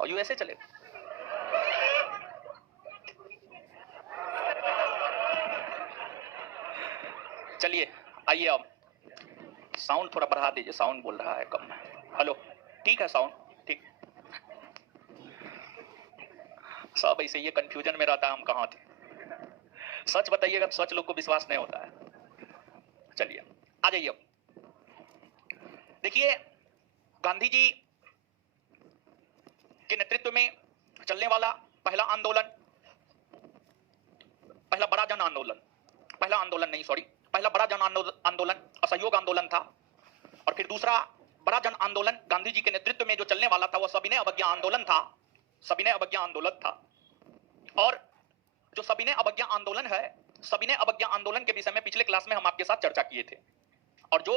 और यूएसए चलेगा। चलिए आइए, अब साउंड थोड़ा बढ़ा दीजिए, साउंड बोल रहा है कम है। हेलो, ठीक है साउंड ठीक। सब ऐसे ये कंफ्यूजन में रहता है हम कहाँ थे। सच बताइएगा, सच लोग को विश्वास नहीं होता है। चलिए आ जाइए। अब देखिए, गांधी जी के नेतृत्व में चलने वाला पहला आंदोलन, पहला बड़ा जन आंदोलन, पहला आंदोलन नहीं सॉरी, पहला बड़ा जन आंदोलन असहयोग आंदोलन था। और फिर दूसरा बड़ा जन आंदोलन गांधी जी के नेतृत्व में जो चलने वाला था वह सविनय अवज्ञा आंदोलन था, सविनय अवज्ञा आंदोलन था। और जो सविनय अवज्ञा आंदोलन है, सविनय अवज्ञा आंदोलन के विषय में पिछले क्लास में हम आपके साथ चर्चा किए थे। और जो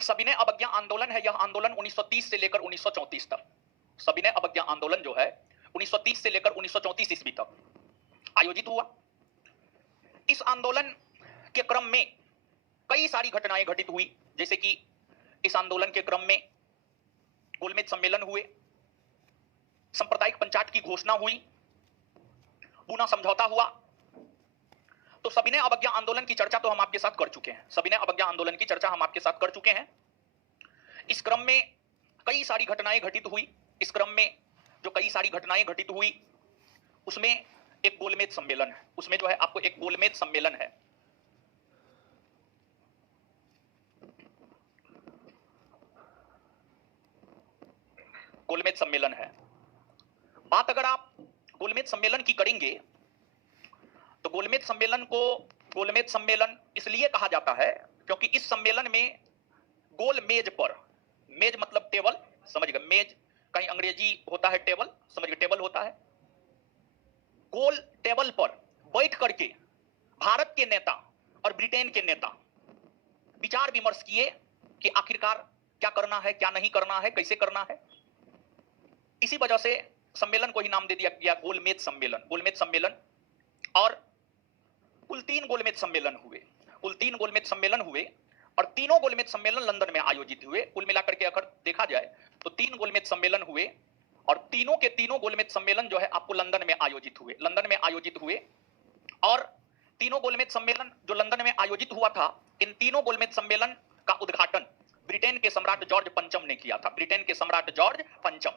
सविनय अवज्ञा आंदोलन है, यह आंदोलन 1930 से लेकर 1934 तक, सविनय अवज्ञा आंदोलन जो है 1930 से लेकर 1934 ईस्वी तक आयोजित हुआ। इस आंदोलन के क्रम में कई सारी घटनाएं घटित हुई, जैसे कि इस आंदोलन के क्रम में गोलमेज सम्मेलन हुए, सांप्रदायिक पंचायत की घोषणा हुई, पूना समझौता हुआ। तो सविनय अवज्ञा आंदोलन की चर्चा तो हम आपके साथ कर चुके हैं, सविनय अवज्ञा आंदोलन की चर्चा हम आपके साथ कर चुके हैं। इस क्रम में कई सारी घटनाएं घटित हुई। इस क्रम में जो कई सारी घटनाएं घटित हुई उसमें एक गोलमेज सम्मेलन है, उसमें जो है आपको एक गोलमेज सम्मेलन है। गोलमेज सम्मेलन है। बात अगर आप गोलमेज सम्मेलन की करेंगे तो गोलमेज सम्मेलन को गोलमेज सम्मेलन इसलिए कहा जाता है क्योंकि इस सम्मेलन में गोल मेज पर, मेज मतलब टेबल, समझ गए, मेज कहीं अंग्रेजी होता है टेबल, समझ गए, टेबल होता है। गोल टेबल पर बैठ करके भारत के नेता और ब्रिटेन के नेता विचार विमर्श किए कि आखिरकार क्या करना है, क्या नहीं करना है, कैसे करना है। इसी वजह से सम्मेलन को ही नाम दे दिया गया गोलमेज सम्मेलन, गोलमेज सम्मेलन। और कुल 3 गोलमेज सम्मेलन हुए, कुल 3 गोलमेज सम्मेलन हुए और तीनों गोलमेज सम्मेलन लंदन में आयोजित हुए। कुल मिलाकर के अगर देखा जाए तो 3 गोलमेज सम्मेलन हुए और तीनों के तीनों गोलमेज सम्मेलन जो है आपको लंदन में आयोजित हुए, लंदन में आयोजित हुए। और तीनों गोलमेज सम्मेलन जो लंदन में आयोजित हुआ था, इन तीनों गोलमेज सम्मेलन का उद्घाटन ब्रिटेन के सम्राट जॉर्ज पंचम ने किया था। ब्रिटेन के सम्राट जॉर्ज पंचम,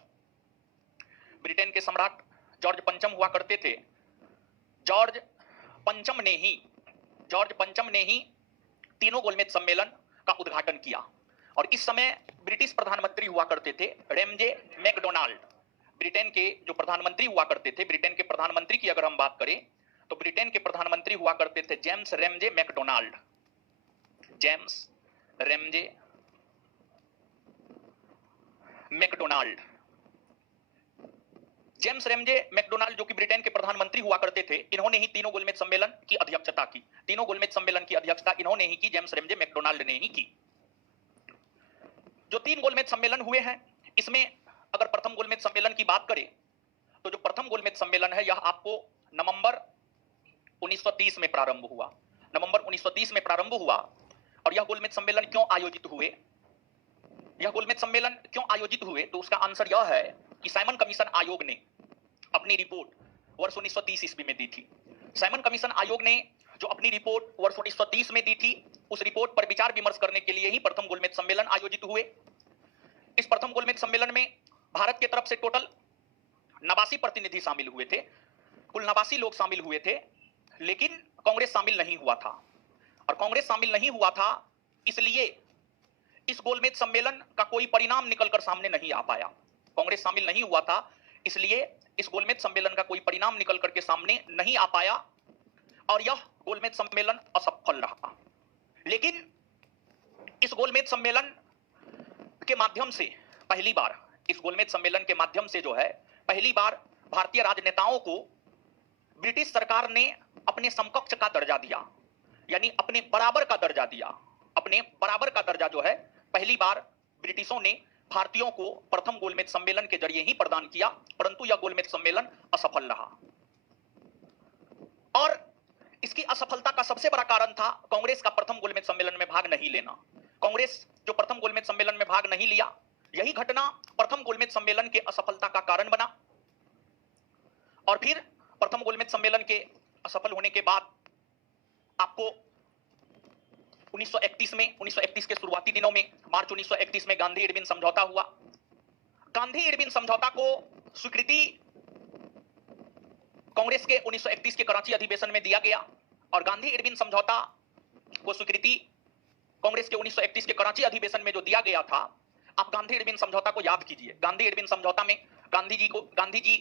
ब्रिटेन के सम्राट जॉर्ज पंचम हुआ करते थे। जॉर्ज पंचम ने ही तीनों गोलमेज सम्मेलन का उद्घाटन किया। और इस समय ब्रिटिश प्रधानमंत्री हुआ करते थे रैमजे मैकडोनाल्ड। ब्रिटेन के जो प्रधानमंत्री हुआ करते थे, ब्रिटेन के प्रधानमंत्री की अगर हम बात करें तो ब्रिटेन के प्रधानमंत्री हुआ करते थे James Ramsay MacDonald, James Ramsay MacDonald. James Ramsay MacDonald जो कि ब्रिटेन के प्रधानमंत्री हुआ करते थे, इन्होंने ही तीनों गोलमेज सम्मेलन की अध्यक्षता की। तीनों गोलमेज सम्मेलन की अध्यक्षता इन्होंने ही की, जेम्स रैमजे मैकडोनाल्ड ने ही की। जो 3 गोलमेज सम्मेलन हुए हैं, इसमें अगर प्रथम गोलमेज सम्मेलन की बात करें तो जो प्रथम गोलमेज सम्मेलन है यह आपको नवंबर 1930 में प्रारंभ हुआ, नवंबर 1930 में प्रारंभ हुआ। और यह गोलमेज सम्मेलन क्यों आयोजित हुए, यह गोलमेज सम्मेलन क्यों आयोजित हुए, तो उसका आंसर यह है कि साइमन कमीशन आयोग ने अपनी रिपोर्ट वर्ष 1930 ईस्वी में दी थी। साइमन कमीशन आयोग ने जो अपनी रिपोर्ट वर्ष 1930 में दी थी, उस रिपोर्ट पर विचार विमर्श करने के लिए ही प्रथम गोलमेज सम्मेलन आयोजित हुए। इस प्रथम गोलमेज सम्मेलन में भारत की तरफ से टोटल 89 प्रतिनिधि शामिल हुए थे, कुल 89 लोग शामिल हुए थे। लेकिन कांग्रेस शामिल नहीं हुआ था। और कांग्रेस शामिल नहीं हुआ था इसलिए इस गोलमेज सम्मेलन का कोई परिणाम निकलकर सामने नहीं आ पाया। कांग्रेस शामिल नहीं हुआ था इसलिए इस गोलमेज सम्मेलन का कोई परिणाम निकल करके सामने नहीं आ पाया और यह गोलमेज सम्मेलन असफल रहा। लेकिन इस गोलमेज सम्मेलन के माध्यम से पहली बार, इस गोलमेज सम्मेलन के माध्यम से जो है पहली बार भारतीय राजनेताओं को ब्रिटिश सरकार ने अपने समकक्ष का दर्जा दिया, यानी अपने बराबर का दर्जा दिया। अपने बराबर का दर्जा जो है पहली बार ब्रिटिशों ने भारतीयों को प्रथम गोलमेज सम्मेलन के जरिए ही प्रदान किया, परंतु यह गोलमेज सम्मेलन असफल रहा। और इसकी असफलता का सबसे बड़ा कारण था कांग्रेस का प्रथम गोलमेज सम्मेलन में भाग नहीं लेना। कांग्रेस जो प्रथम गोलमेज सम्मेलन में भाग नहीं लिया, यही घटना प्रथम गोलमेज सम्मेलन के असफलता का कारण बना और फिर प्रथम गोलमेज सम्मेलन के असफल होने के बाद आपको 1931 के शुरुआती दिनों में मार्च 1931 में गांधी इरविन समझौता हुआ। गांधी इरविन समझौता को स्वीकृति कांग्रेस के 1931 के कराची अधिवेशन में दिया गया और गांधी इरविन समझौता को स्वीकृति कांग्रेस के 1931 के कराची अधिवेशन में जो दिया गया था, आप गांधी इरविन समझौता को याद कीजिए। गांधी इरविन समझौता में गांधी जी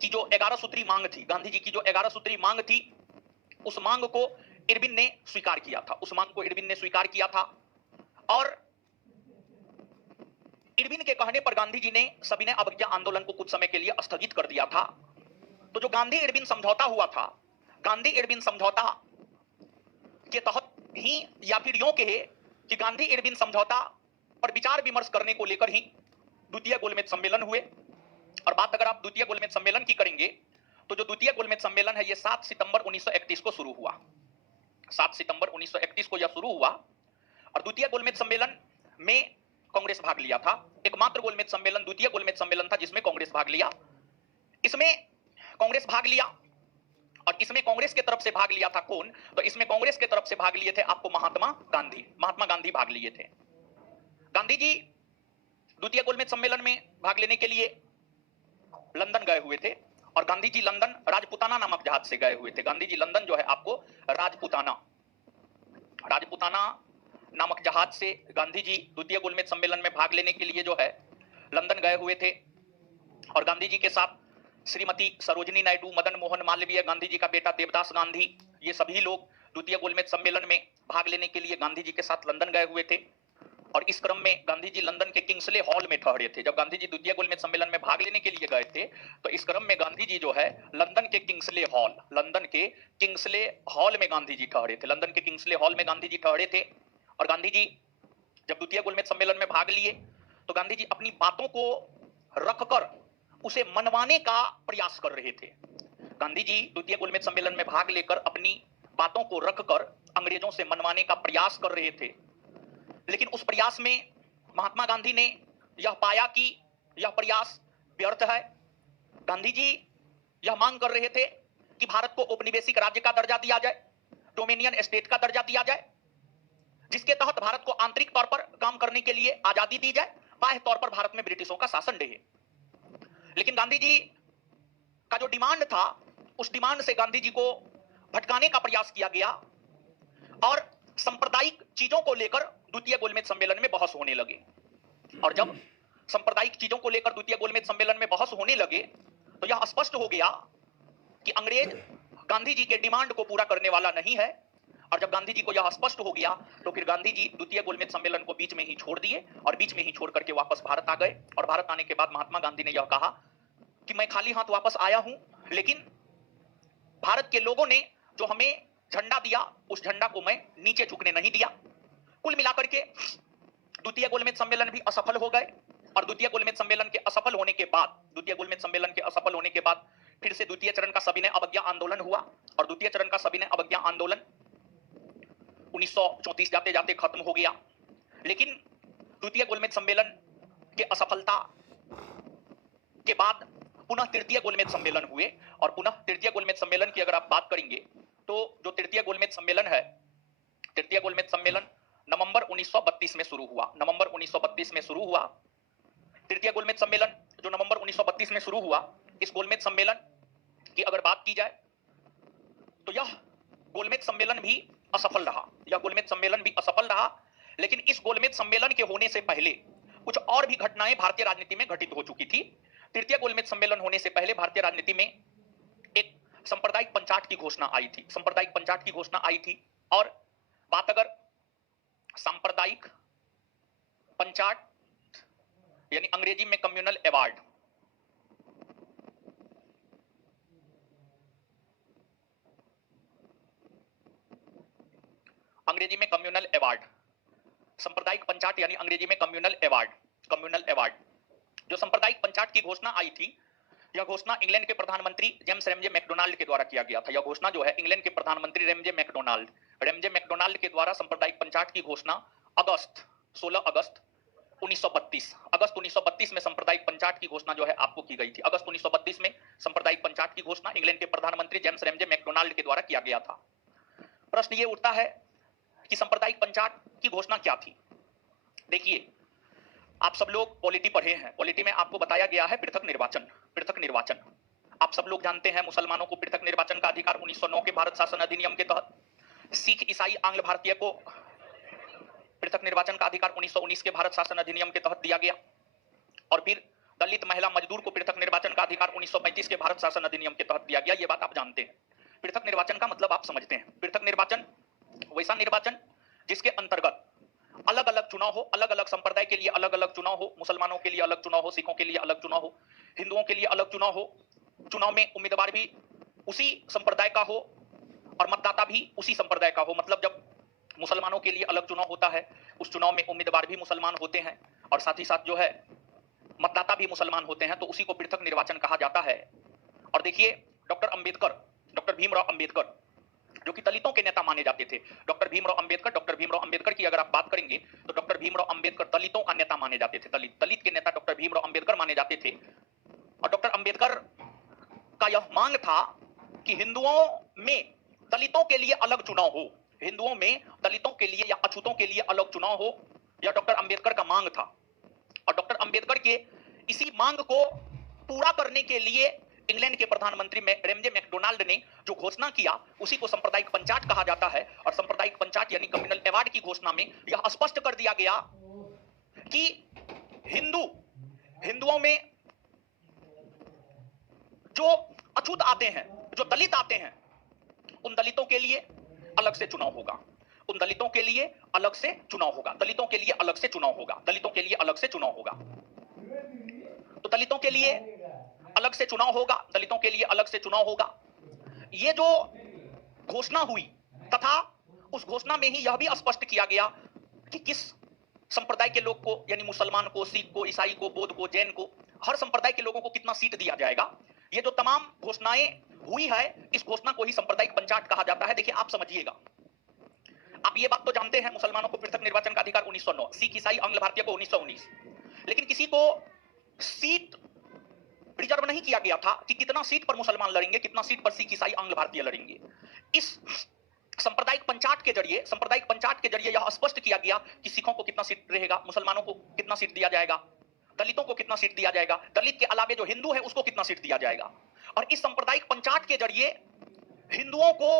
की जो 11 सूत्री मांग थी, गांधी जी की जो 11 सूत्री मांग थी, उस मांग को इरविन ने स्वीकार किया था, उस मांग को इरविन ने स्वीकार किया था और इरविन के कहने पर गांधी जी ने सविनय अवज्ञा आंदोलन को कुछ समय के लिए स्थगित कर दिया था। तो जो गांधी इरविन समझौता हुआ था, गांधी इरविन समझौता के तहत ही, या फिर यूं कहे कि गांधी इरविन समझौता पर विचार विमर्श करने को लेकर ही द्वितीय गोलमेज सम्मेलन हुए। और बात अगर आप द्वितीय गोलमेज सम्मेलन की करेंगे तो जो द्वितीय गोलमेज सम्मेलन है ये 7 सितंबर 1931 को शुरू हुआ। 7 सितंबर 1931 को यह शुरू हुआ और द्वितीय गोलमेज सम्मेलन में कांग्रेस भाग लिया था। एकमात्र गोलमेज सम्मेलन द्वितीय गोलमेज सम्मेलन था जिसमें कांग्रेस भाग लिया। इसमें कांग्रेस भाग लिया और इसमें कांग्रेस के तरफ से भाग लिया था कौन? तो इसमें कांग्रेस के तरफ से भाग लिए थे आपको महात्मा गांधी भाग लिए थे। गांधी जी द्वितीय गोलमेज सम्मेलन में भाग लेने के लिए लंदन गए हुए थे और गांधी जी लंदन राजपुताना नामक जहाज से गए हुए थे। गांधी जी लंदन जो है आपको राजपुताना नामक जहाज से गांधी जी द्वितीय गोलमेज सम्मेलन में भाग लेने के लिए जो है लंदन गए हुए थे और गांधी जी के साथ श्रीमती सरोजिनी नायडू, मदन मोहन मालवीय, गांधी जी का बेटा देवदास गांधी, ये सभी लोग द्वितीय गोलमेज सम्मेलन में भाग लेने के लिए गांधी जी के साथ लंदन गए हुए थे। और इस क्रम में गांधी जी लंदन के किंग्सले हॉल में ठहरे थे। जब गांधी जी द्वितीय गोलमेज सम्मेलन में भाग लेने के लिए गए थे तो इस क्रम में गांधी जी जो है लंदन के किंग्सले हॉल में गांधी जी ठहरे थे। लंदन के किंग्सले हॉल में गांधी जी ठहरे थे और गांधी जी जब द्वितीय गोलमेज सम्मेलन में भाग लिए तो गांधी जी अपनी बातों को रखकर उसे मनवाने का प्रयास कर रहे थे। गांधी जी द्वितीय गोलमेज सम्मेलन में भाग लेकर अपनी बातों को रखकर अंग्रेजों से मनवाने का प्रयास कर रहे थे, लेकिन उस प्रयास में महात्मा गांधी ने यह पाया कि यह प्रयास व्यर्थ है। गांधी जी यह मांग कर रहे थे कि भारत को औपनिवेशिक राज्य का दर्जा दिया जाए, डोमिनियन स्टेट का दर्जा दिया जाए, जिसके तहत भारत को आंतरिक तौर पर काम करने के लिए आजादी दी जाए, बाह्य तौर पर भारत में ब्रिटिशों का शासन रहे। लेकिन गांधी जी का जो डिमांड था उस डिमांड से गांधी जी को भटकाने का प्रयास किया गया और सांप्रदायिक चीजों को लेकर द्वितीय गोलमेज सम्मेलन में बहस होने लगे। और जब सांप्रदायिक चीजों को लेकर द्वितीय गोलमेज सम्मेलन में बहस होने लगे तो यह स्पष्ट हो गया कि अंग्रेज गांधी जी के डिमांड को पूरा करने वाला नहीं है। और जब गांधी जी को यह स्पष्ट हो गया तो फिर गांधी जी द्वितीय गोलमेज सम्मेलन को बीच में ही छोड़ दिए और बीच में ही छोड़ करके वापस भारत आ गए। और भारत आने के बाद महात्मा गांधी ने यह कहा कि मैं खाली हाथ वापस आया हूं, लेकिन भारत के लोगों ने जो हमें झंडा दिया उस झंडा को मैं नीचे झुकने नहीं दिया। कुल मिलाकर के द्वितीय गोलमेज सम्मेलन भी असफल हो गए और द्वितीय गोलमेज सम्मेलन के असफल होने के बाद फिर से द्वितीय चरण का सविनय अवज्ञा आंदोलन हुआ और द्वितीय चरण का सविनय अवज्ञा आंदोलन 1934 जाते जाते खत्म हो गया। लेकिन द्वितीय गोलमेज सम्मेलन के असफलता के बाद पुनः तृतीय गोलमेज सम्मेलन हुए और पुनः तृतीय गोलमेज सम्मेलन की अगर आप बात करेंगे तो जो तृतीय गोलमेज सम्मेलन है, तृतीय गोलमेज सम्मेलन नवंबर 1932 में शुरू हुआ। नवंबर 1932 में शुरू हुआ तृतीय गोलमेज सम्मेलन जो नवंबर 1932 में शुरू हुआ। इस गोलमेज सम्मेलन की अगर बात की जाए तो यह गोलमेज सम्मेलन भी असफल रहा। यह गोलमेज सम्मेलन भी असफल रहा, लेकिन इस गोलमेज सम्मेलन के होने से पहले कुछ और भी घटनाएं भारतीय राजनीति में घटित हो चुकी थी। तृतीय गोलमेज सम्मेलन होने से पहले भारतीय राजनीति में एक सांप्रदायिक पंचाट की घोषणा आई थी। सांप्रदायिक पंचाट की घोषणा आई थी और बात अगर सांप्रदायिक पंचाट यानी अंग्रेजी में कम्युनल अवार्ड, अंग्रेजी में कम्युनल अवार्ड, सांप्रदायिक पंचाट यानी अंग्रेजी में कम्युनल अवार्ड, जो सांप्रदायिक पंचाट की घोषणा आई थी, यह घोषणा इंग्लैंड के प्रधानमंत्री जेम्स रेमजे मैकडोनाल्ड के द्वारा किया गया था। यह घोषणा जो है इंग्लैंड के प्रधानमंत्री रेमजे मैकडोनाल्ड के द्वारा सांप्रदायिक पंचाट की घोषणा 16 अगस्त 1932 अगस्त 1932 में सांप्रदायिक पंचायत की घोषणा जो है आपको की गई थी। अगस्त 1932 में सांप्रदायिक पंचायत की घोषणा इंग्लैंड के प्रधानमंत्री जेम्स रैमजे मैकडोनाल्ड के द्वारा किया गया था। प्रश्न ये उठता है कि सांप्रदायिक पंचायत की घोषणा क्या थी। देखिए, आप सब लोग पॉलिटी पढ़े हैं। पॉलिटी में आपको बताया गया है पृथक निर्वाचन। पृथक निर्वाचन आप सब लोग जानते हैं, मुसलमानों को पृथक निर्वाचन का अधिकार 1909 के भारत शासन अधिनियम के तहत, सिख ईसाई आंग्ल भारतीय को पृथक निर्वाचन का अधिकार 1919 के भारत शासन अधिनियम के तहत दिया गया, और फिर दलित महिला मजदूर को पृथक निर्वाचन का अधिकार 1935 के भारत शासन अधिनियम के तहत दिया गया। ये बात आप जानते हैं। पृथक निर्वाचन का मतलब आप समझते हैं। पृथक निर्वाचन वैसा निर्वाचन जिसके अंतर्गत अलग अलग चुनाव हो, अलग अलग संप्रदाय के लिए अलग अलग चुनाव हो, मुसलमानों के लिए अलग चुनाव हो, सिखों के लिए अलग चुनाव हो, हिंदुओं के लिए अलग चुनाव हो, चुनाव में उम्मीदवार भी उसी संप्रदाय का हो और मतदाता भी उसी संप्रदाय का हो। मतलब जब मुसलमानों के लिए अलग चुनाव होता है, उस चुनाव में उम्मीदवार भी मुसलमान होते हैं और साथ ही साथ जो है मतदाता भी मुसलमान होते हैं, तो उसी को पृथक निर्वाचन कहा जाता है। और देखिए, डॉक्टर अंबेडकर, डॉक्टर भीमराव अंबेडकर जो कि दलितों के नेता माने जाते थे, डॉक्टर भीमराव अंबेडकर की अगर आप बात करेंगे तो डॉक्टर भीमराव अंबेडकर दलितों का नेता माने जाते थे। दलित के नेता डॉक्टर भीमराव अंबेडकर माने जाते थे। और डॉक्टर अंबेडकर का यह मांग था कि हिंदुओं में दलितों के लिए अलग चुनाव हो, हिंदुओं में दलितों के लिए या अछूतों के लिए अलग चुनाव हो, यह डॉक्टर अंबेडकर का मांग था। और डॉक्टर अंबेडकर के इसी मांग को पूरा करने के लिए इंग्लैंड के प्रधानमंत्री रैमजे मैकडोनाल्ड ने जो घोषणा किया, उसी को सांप्रदायिक पंचायत कहा जाता है। और सांप्रदायिक पंचायत यानी कम्युनल अवार्ड की घोषणा में यह स्पष्ट कर दिया गया कि हिंदुओं में जो अछूत आते हैं, जो दलित आते हैं, उन दलितों के लिए अलग से चुनाव होगा, उन दलितों के लिए अलग से चुनाव होगा, दलितों के लिए अलग से चुनाव होगा, दलितों के लिए अलग से चुनाव होगा। तो दलितों के लिए अलग से चुनाव होगा, दलितों के लिए अलग से चुनाव होगा। ये जो घोषणा हुई, तथा उस घोषणा में ही यह भी स्पष्ट किया गया कि किस संप्रदाय के लोग को, यानी मुसलमान को, सिख को, ईसाई को, बौद्ध को, जैन को, हर संप्रदाय के लोगों को कितना सीट दिया जाएगा। ये जो तमाम घोषणाएं हुई है, इस घोषणा को ही सांप्रदायिक पंचायत कहा जाता है। देखिए, आप समझिएगा, आप ये बात तो जानते हैं, मुसलमानों को पृथक निर्वाचन का अधिकार 1909, सिख ईसाई आंग्ल भारतीय को 1919, लेकिन किसी को सीट रिजर्व नहीं किया गया था कि कितना सीट पर मुसलमान लड़ेंगे, कितना सीट पर सिख ईसाई आंग्ल भारतीय लड़ेंगे। इस सांप्रदायिक पंचायत के जरिए यह स्पष्ट किया गया कि सिखों को कितना सीट रहेगा, मुसलमानों को कितना सीट दिया जाएगा, दलितों को कितना सीट दिया जाएगा, दलित के अलावे जो हिंदू है उसको कितना सीट दिया जाएगा। और इस सांप्रदायिक पंचायत के जरिए हिंदुओं को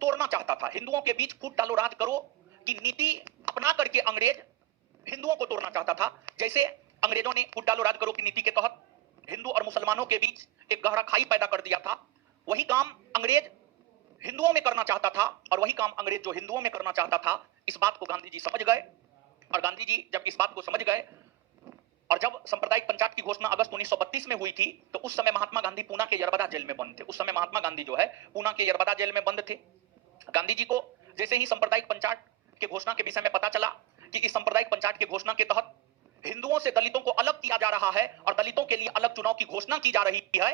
तोड़ना चाहता था। हिंदुओं के बीच फूट डालो राज करो की नीति अपना करके अंग्रेज हिंदुओं को तोड़ना चाहता था। जैसे अंग्रेजों ने फूट डालो राज करो की नीति के तहत हिंदू और मुसलमानों के बीच एक गहरा खाई पैदा कर दिया था, वही काम अंग्रेज हिंदुओं में करना चाहता था। और वही काम अंग्रेज जो हिंदुओं में करना चाहता था, इस बात को गांधी जी समझ गए। और गांधी जी जब इस बात को समझ गए, और जब सांप्रदायिक पंचायत की घोषणा अगस्त 1932 में हुई थी, तो उस समय महात्मा गांधी पूना के यरबदा जेल में बंद थे। उस समय महात्मा गांधी जो है पूना के यरबदा जेल में बंद थे। गांधी जी को जैसे ही सांप्रदायिक पंचायत के घोषणा के विषय में पता चला कि इस सांप्रदायिक पंचायत के घोषणा के तहत हिंदुओं से दलितों को अलग किया जा रहा है और दलितों के लिए अलग चुनाव की घोषणा की जा रही है,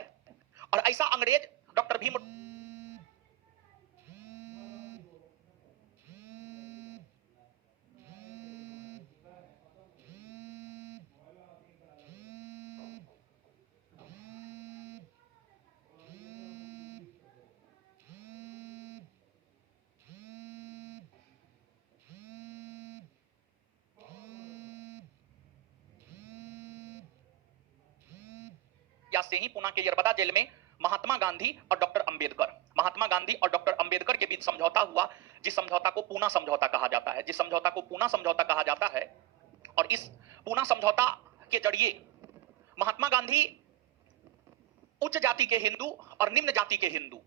और ऐसा अंग्रेज डॉक्टर भीम से ही पुणे के यरबदा जेल में महात्मा गांधी और डॉक्टर अंबेडकर के बीच समझौता हुआ, जिस समझौता को पूना समझौता कहा जाता है। और इस पूना समझौता के जरिए महात्मा गांधी उच्च जाति के हिंदू और निम्न जाति के हिंदू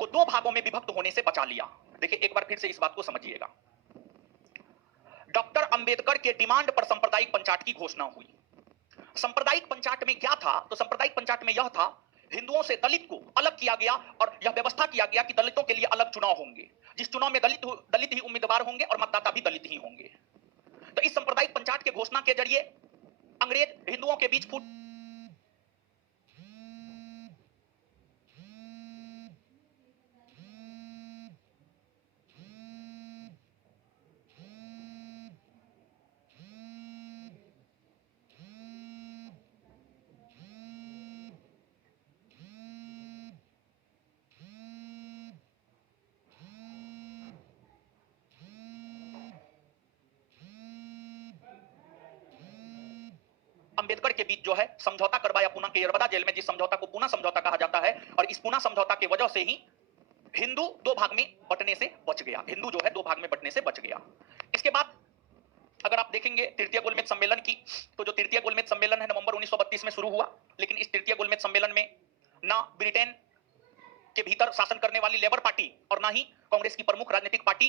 को दो भागों में विभक्त होने से बचा लिया। देखिए, एक बार फिर से इस बात को समझिएगा। डॉक्टर अंबेडकर के डिमांड पर सांप्रदायिक पंचायत की घोषणा हुई। सांप्रदायिक पंचायत में क्या था? तो सांप्रदायिक पंचायत में यह था, हिंदुओं से दलित को अलग किया गया और यह व्यवस्था किया गया कि दलितों के लिए अलग चुनाव होंगे, जिस चुनाव में दलित ही उम्मीदवार होंगे और मतदाता भी दलित ही होंगे। तो इस सांप्रदायिक पंचायत के घोषणा के जरिए अंग्रेज हिंदुओं के बीच फूट अंबेडकर के बीच जो है समझौता करवाया पूना के यरबदा जेल में, जिस समझौता को पूना समझौता कहा जाता है। और इस पूना समझौता की वजह से ही हिंदू दो भाग में बंटने से बच गया, हिंदू जो है दो भाग में बंटने से बच गया। इसके बाद अगर आप देखेंगे तृतीय गोलमेज सम्मेलन की, तो जो तृतीय गोलमेज सम्मेलन है नवंबर 1932 में शुरू हुआ, लेकिन इस तृतीय गोलमेज सम्मेलन में ना ब्रिटेन के भीतर शासन करने वाली लेबर पार्टी और ना ही कांग्रेस की प्रमुख राजनीतिक पार्टी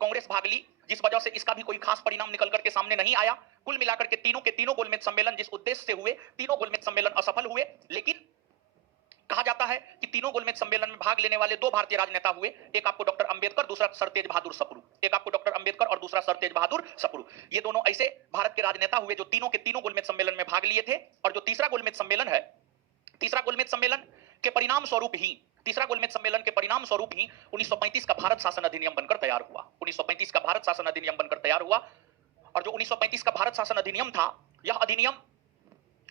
कांग्रेस भाग ली, जिस वजह से इसका भी कोई खास परिणाम निकल करके सामने नहीं आया। कुल मिलाकर के तीनों गोलमेज सम्मेलन जिस उद्देश्य से हुए, तीनों गोलमेज सम्मेलन असफल हुए। लेकिन कहा जाता है कि तीनों गोलमेज सम्मेलन में भाग लेने वाले दो भारतीय राजनेता हुए, एक आपको डॉक्टर अंबेडकर, दूसरा सर तेज बहादुर सप्रू। एक आपको डॉक्टर अंबेडकर और दूसरा सर तेज बहादुर सप्रू। ये दोनों ऐसे भारत के राजनेता हुए जो तीनों गोलमेज सम्मेलन में भाग लिए थे। और जो तीसरा गोलमेज सम्मेलन है, तीसरा गोलमेज सम्मेलन के परिणाम स्वरूप ही 1935 का भारत शासन अधिनियम बनकर तैयार हुआ। 1935 का भारत शासन अधिनियम बनकर तैयार हुआ। और जो 1935 का भारत शासन अधिनियम था, यह अधिनियम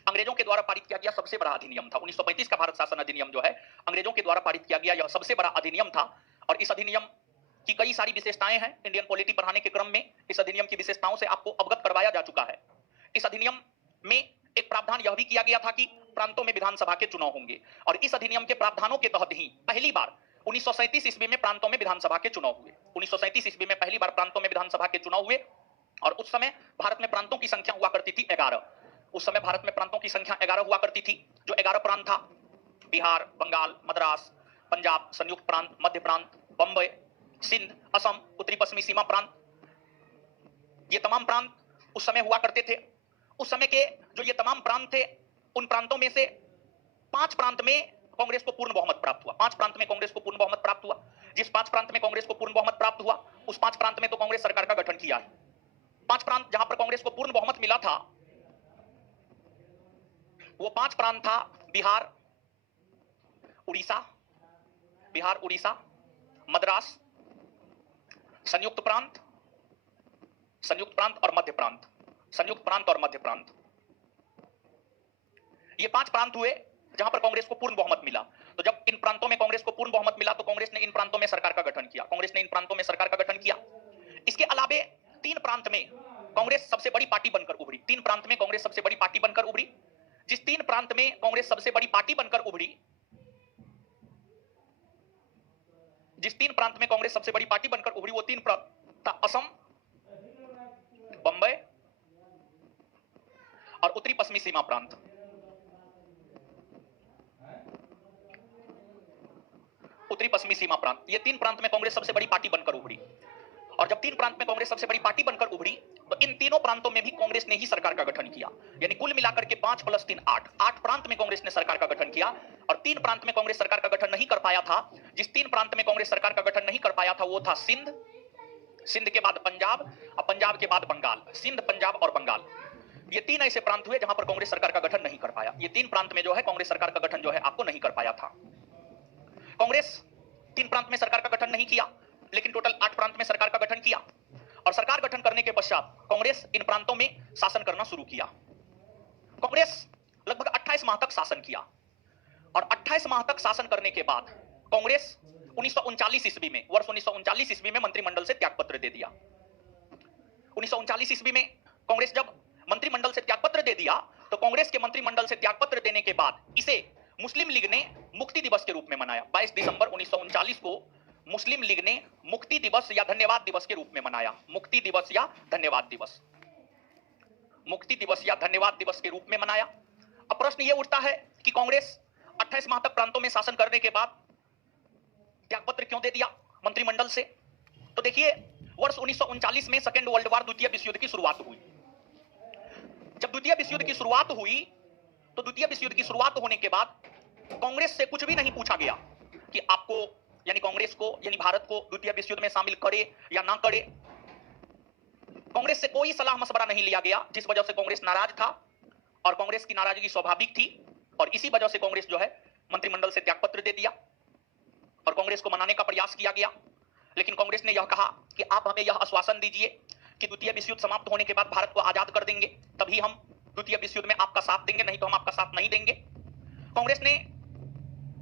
अंग्रेजों के द्वारा पारित किया गया सबसे बड़ा अधिनियम था। 1935 का भारत शासन अधिनियम जो है अंग्रेजों के द्वारा पारित किया गया यह सबसे बड़ा अधिनियम था। और इस अधिनियम की कई सारी विशेषताएं हैं। इंडियन पॉलिटी पढ़ाने के क्रम में इस अधिनियम की विशेषताओं से आपको अवगत करवाया जा चुका है। इस अधिनियम में एक प्रावधान यह भी किया गया था कि प्रांतों में विधानसभा के चुनाव होंगे। और इस अधिनियम के प्रावधानों के तहत ही पहली बार 1937 ईस्वी में प्रांतों में विधानसभा के चुनाव हुए। 1937 ईस्वी में पहली बार प्रांतों में विधानसभा के चुनाव हुए। और उस समय भारत में प्रांतों की संख्या हुआ करती थी 11। उस समय भारत में प्रांतों की संख्या 11 हुआ करती थी। जो 11 प्रांत था, बिहार, बंगाल, मद्रास, पंजाब, संयुक्त प्रांत, मध्य प्रांत, बंबई, सिंध, असम, उत्तरी पश्चिमी सीमा प्रांत, ये तमाम प्रांत उस समय हुआ करते थे। उस समय के जो ये तमाम प्रांत थे, उन प्रांतों में से 5 प्रांत में कांग्रेस को पूर्ण बहुमत प्राप्त हुआ। 5 प्रांत में कांग्रेस को पूर्ण बहुमत प्राप्त हुआ। जिस 5 प्रांत में कांग्रेस को पूर्ण बहुमत प्राप्त हुआ, उस 5 प्रांत में तो कांग्रेस सरकार का गठन किया है। 5 प्रांत जहां पर कांग्रेस को पूर्ण बहुमत मिला था, वो 5 प्रांत था बिहार, उड़ीसा, मद्रास, संयुक्त प्रांत और मध्य प्रांत, ये 5 प्रांत हुए जहां पर कांग्रेस को पूर्ण बहुमत मिला। तो जब इन प्रांतों में कांग्रेस को पूर्ण बहुमत मिला, तो कांग्रेस ने इन प्रांतों में सरकार का गठन किया। इसके अलावे 3 प्रांत में कांग्रेस सबसे बड़ी पार्टी बनकर उभरी। 3 प्रांत में कांग्रेस सबसे बड़ी पार्टी बनकर उभरी। जिस 3 प्रांत में कांग्रेस सबसे बड़ी पार्टी बनकर उभरी, वो 3 प्रांत था असम, बंबई और उत्तरी पश्चिमी सीमा प्रांत। ये 3 प्रांत में कांग्रेस सबसे बड़ी पार्टी बनकर उभरी। और जब 3 प्रांत में कांग्रेस सबसे बड़ी पार्टी बनकर उभरी, तो इन तीनों प्रांतों में भी कांग्रेस ने ही सरकार का गठन किया। यानी कुल मिलाकर के 5 + 3 8 प्रांत में कांग्रेस ने सरकार का गठन किया। और 3 प्रांत में कांग्रेस सरकार का गठन नहीं कर पाया था। जिस 3 प्रांत में कांग्रेस सरकार का गठन नहीं कर पाया था, वो था सिंध के बाद पंजाब और पंजाब के बाद बंगाल। सिंध, पंजाब और बंगाल, ये 3 ऐसे प्रांत हुए जहां पर कांग्रेस सरकार का गठन नहीं कर पाया। ये 3 प्रांत में जो है कांग्रेस सरकार का गठन जो है आपको नहीं कर पाया था। कांग्रेस 3 प्रांत में सरकार का गठन नहीं किया, लेकिन टोटल 8 प्रांत में सरकार का गठन किया। और सरकार गठन करने के पश्चात कांग्रेस इन प्रांतों में शासन करना शुरू किया। कांग्रेस लगभग 28 माह तक शासन किया। और 28 माह तक शासन करने के बाद कांग्रेस 1939 ईस्वी में मंत्रिमंडल से त्यागपत्र दे दिया। 1939 ईस्वी में कांग्रेस जब मंत्रिमंडल से त्यागपत्र दे दिया, तो कांग्रेस के मंत्रिमंडल से त्यागपत्र देने के बाद इसे मुस्लिम लीग ने मुक्ति दिवस के रूप में मनाया। 22 दिसंबर 1939 को मुस्लिम लीग ने मुक्ति दिवस या धन्यवाद दिवस के रूप में मनाया। मुक्ति दिवस या धन्यवाद दिवस के रूप में मनाया। अब प्रश्न यह उठता है कि कांग्रेस 28 माह तक प्रांतों में शासन करने के बाद त्यागपत्र क्यों दे दिया मंत्रिमंडल से? तो देखिए, वर्ष 1939 में सेकेंड वर्ल्ड वॉर, द्वितीय विश्व युद्ध की शुरुआत हुई। जब द्वितीय विश्व युद्ध की शुरुआत हुई, तो द्वितीय विश्व युद्ध की शुरुआत होने के बाद कांग्रेस से कुछ भी नहीं पूछा गया कि आपको, यानी कांग्रेस को, यानी भारत को द्वितीय विश्व युद्ध में शामिल करे या ना करे। कांग्रेस से कोई सलाह मशवरा नहीं लिया गया, जिस वजह से कांग्रेस नाराज था। और कांग्रेस की नाराजगी स्वाभाविक थी। और इसी वजह से कांग्रेस जो है मंत्रिमंडल से त्यागपत्र दे दिया और कांग्रेस को मनाने का प्रयास किया गया। लेकिन कांग्रेस ने यह कहा कि आप हमें यह आश्वासन दीजिए कि द्वितीय विश्व युद्ध समाप्त होने के बाद भारत को आजाद कर देंगे, तभी हम द्वितीय विश्व युद्ध में आपका साथ देंगे, नहीं तो हम आपका साथ नहीं देंगे। कांग्रेस ने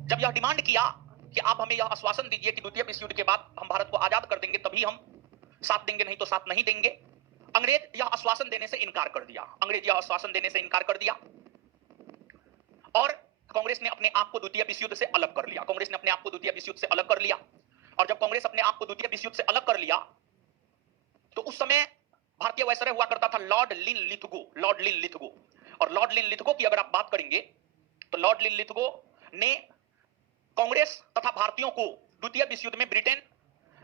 जब यह डिमांड किया कि आप हमें यह आश्वासन दीजिए कि द्वितीय विश्व युद्ध के बाद हम भारत को आजाद कर देंगे, तभी हम साथ देंगे, नहीं तो साथ नहीं देंगे, अंग्रेज यह आश्वासन देने से इनकार कर दिया, अंग्रेज यह आश्वासन देने से इनकार कर दिया और कांग्रेस ने अपने आप को द्वितीय विश्व युद्ध से अलग कर लिया, कांग्रेस ने अपने आप को द्वितीय विश्व युद्ध से अलग कर लिया। और जब कांग्रेस अपने आप को द्वितीय विश्व युद्ध से अलग कर लिया तो उस समय भारतीय वायसराय हुआ करता था लॉर्ड लिनलिथगो, लॉर्ड लिनलिथगो। और लॉर्ड लिनलिथगो की अगर आप बात करेंगे तो लॉर्ड लिनलिथगो ने कांग्रेस तथा भारतीयों को द्वितीय विश्व युद्ध में ब्रिटेन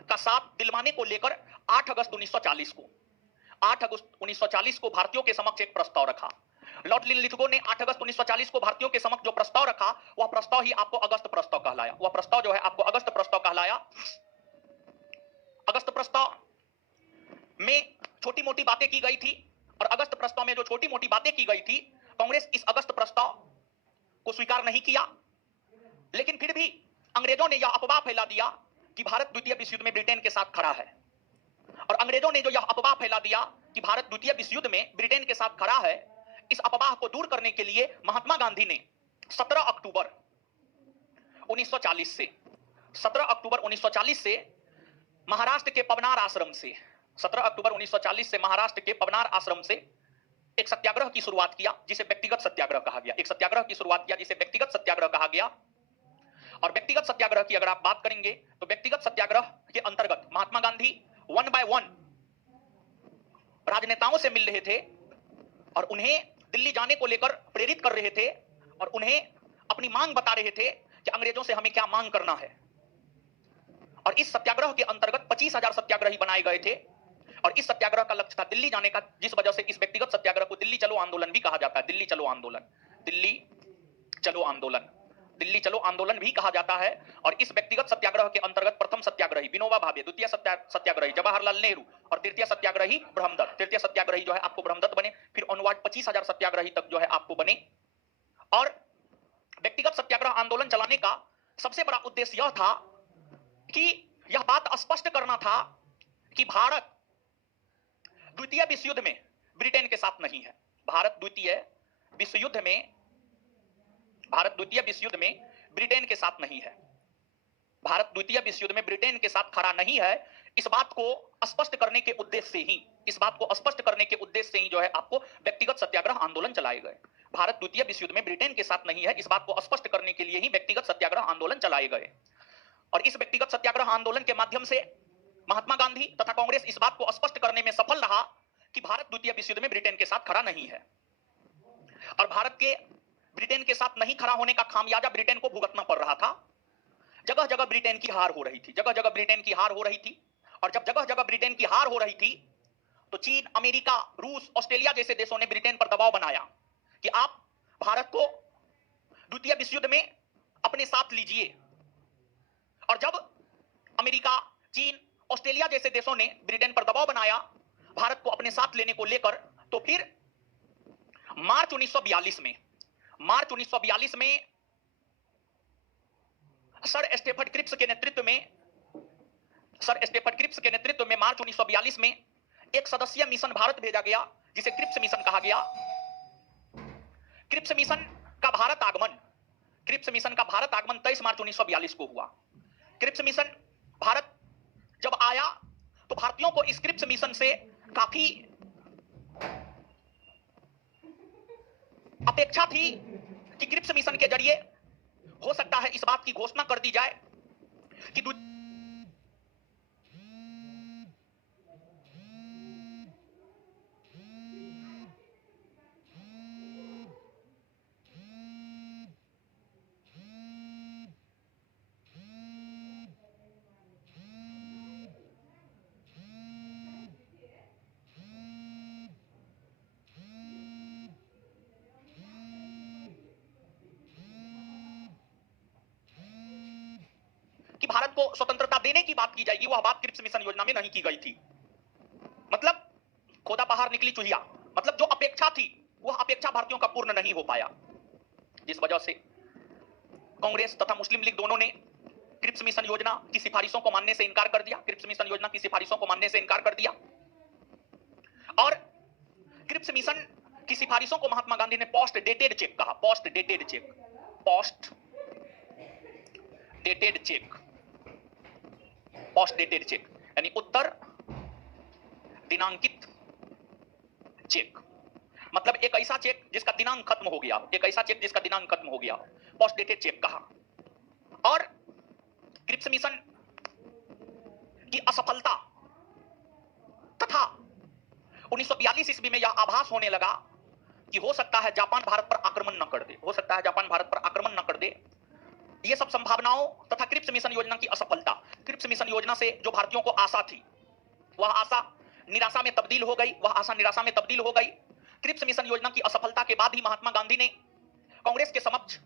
का साथ दिलवाने को लेकर 8 अगस्त 1940 को 8 अगस्त 1940 को भारतीयों के समक्ष एक प्रस्ताव रखा। लॉर्ड लिनलिथगो ने 8 अगस्त 1940 को भारतीयों के समक्ष जो प्रस्ताव रखा वह प्रस्ताव ही आपको अगस्त प्रस्ताव कहलाया, वह प्रस्ताव जो है आपको अगस्त प्रस्ताव कहलाया। अगस्त प्रस्ताव में छोटी मोटी बातें की गई थी और अगस्त प्रस्ताव में जो छोटी मोटी बातें की गई थी कांग्रेस इस अगस्त प्रस्ताव को स्वीकार नहीं किया, लेकिन फिर भी अंग्रेजों ने यह अफवाह फैला दिया कि भारत द्वितीय विश्व युद्ध में ब्रिटेन के साथ खड़ा है। और अंग्रेजों ने जो यह अफवाह फैला दिया कि भारत द्वितीय विश्व युद्ध में ब्रिटेन के साथ खड़ा है, इस अफवाह को दूर करने के लिए महात्मा गांधी ने 17 अक्टूबर 1940 से 17 अक्टूबर 1940 से महाराष्ट्र के पवनार आश्रम से 17 अक्टूबर 1940 से महाराष्ट्र के पवनार आश्रम से एक सत्याग्रह की शुरुआत किया जिसे व्यक्तिगत सत्याग्रह कहा गया, एक सत्याग्रह की शुरुआत किया जिसे व्यक्तिगत सत्याग्रह कहा गया। और व्यक्तिगत सत्याग्रह की अगर आप बात करेंगे तो व्यक्तिगत सत्याग्रह के अंतर्गत महात्मा गांधी 1 बाय 1 राजनेताओं से मिल रहे थे और उन्हें दिल्ली जाने को लेकर प्रेरित कर रहे थे और उन्हें अपनी मांग बता रहे थे कि अंग्रेजों से हमें क्या मांग करना है। और इस सत्याग्रह के अंतर्गत 25,000 सत्याग्रही बनाए गए थे और इस सत्याग्रह का लक्ष्य था दिल्ली जाने का, जिस वजह से इस व्यक्तिगत सत्याग्रह को दिल्ली चलो आंदोलन भी कहा जाता है। दिल्ली चलो आंदोलन, दिल्ली चलो आंदोलन, दिल्ली चलो आंदोलन भी कहा जाता है। और इस व्यक्तिगत सत्याग्रह के अंतर्गत प्रथम सत्याग्रही विनोबा भावे, द्वितीय सत्याग्रही जवाहरलाल नेहरू और तृतीय सत्याग्रही ब्रह्मदत्त, तृतीय सत्याग्रही जो है आपको ब्रह्मदत्त बने। फिर ऑनवर्ड 25,000 सत्याग्रही तक जो है आपको बने। और व्यक्तिगत सत्याग्रह आंदोलन चलाने का सबसे बड़ा उद्देश्य यह था कि यह बात स्पष्ट करना था कि भारत द्वितीय विश्व युद्ध में ब्रिटेन के साथ नहीं है। भारत द्वितीय विश्व युद्ध में ब्रिटेन के साथ नहीं है। भारत द्वितीय विश्व युद्ध में ब्रिटेन के साथ खड़ा नहीं है। इस बात को स्पष्ट करने के उद्देश्य से ही, इस बात को स्पष्ट करने के उद्देश्य से ही जो है आपको व्यक्तिगत सत्याग्रह आंदोलन चलाए गए। भारत द्वितीय विश्व युद्ध में ब्रिटेन के साथ नहीं है, इस बात को स्पष्ट करने के लिए ही व्यक्तिगत सत्याग्रह आंदोलन चलाए गए। और इस व्यक्तिगत सत्याग्रह आंदोलन के माध्यम से महात्मा गांधी तथा कांग्रेस इस बात को स्पष्ट करने में सफल रहा कि भारत द्वितीय विश्व युद्ध में ब्रिटेन के साथ खड़ा नहीं है। और भारत के ब्रिटेन के साथ नहीं खड़ा होने का खामियाजा ब्रिटेन को भुगतना पड़ रहा था। जगह जगह ब्रिटेन की हार हो रही थी, जगह जगह ब्रिटेन की हार हो रही थी। और जब जगह जगह ब्रिटेन की हार हो रही थी तो चीन, अमेरिका, रूस, ऑस्ट्रेलिया जैसे देशों ने ब्रिटेन पर दबाव बनाया कि आप भारत को द्वितीय विश्व युद्ध में अपने साथ लीजिए। और जब अमेरिका, चीन, ऑस्ट्रेलिया जैसे देशों ने ब्रिटेन पर दबाव बनाया भारत को अपने साथ लेने को लेकर, तो फिर मार्च 1942 में सर स्टेफर्ड क्रिप्स के नेतृत्व में मार्च 1942 में एक सदस्यीय मिशन भारत भेजा गया जिसे क्रिप्स मिशन कहा गया। क्रिप्स मिशन का भारत आगमन 23 मार्च 1942 को हुआ। क्रिप्स मिशन भारत जब आया तो भारतीयों को इस क्रिप्स मिशन से काफी अपेक्षा थी कि क्रिप्स मिशन के जरिए हो सकता है इस बात की घोषणा कर दी जाए कि कि भारत को स्वतंत्रता देने की बात की जाएगी, वह बात क्रिप्स मिशन योजना में नहीं की गई थी। मतलब खोदा बाहर निकली चूहिया, मतलब जो अपेक्षा थी वह अपेक्षा भारतीयों का पूर्ण नहीं हो पाया, जिस वजह से कांग्रेस तथा मुस्लिम लीग दोनों ने क्रिप्स मिशन योजना की सिफारिशों को मानने से इनकार कर दिया। क्रिप्स मिशन योजना की सिफारिशों को मानने से इनकार कर दिया और क्रिप्स मिशन की सिफारिशों को महात्मा गांधी ने पोस्ट डेटेड चेक कहा। पोस्ट डेटेड चेक यानी उत्तर दिनांकित चेक, मतलब एक ऐसा चेक जिसका दिनांक खत्म हो गया, एक ऐसा चेक जिसका दिनांक खत्म हो गया, पोस्ट डेटेड चेक कहा। और क्रिप्स मिशन की असफलता तथा 1942 ईस्वी में यह आभास होने लगा कि हो सकता है जापान भारत पर आक्रमण न कर दे, हो सकता है जापान भारत पर आक्रमण न कर दे। ये सब संभावनाओं तथा क्रिप्स मिशन योजना की असफलता, क्रिप्स मिशन योजना से जो भारतीयों को आशा थी वह आशा निराशा में तब्दील हो गई, वह आशा निराशा में तब्दील हो गई। क्रिप्स मिशन योजना की असफलता के बाद ही महात्मा गांधी ने कांग्रेस के समक्ष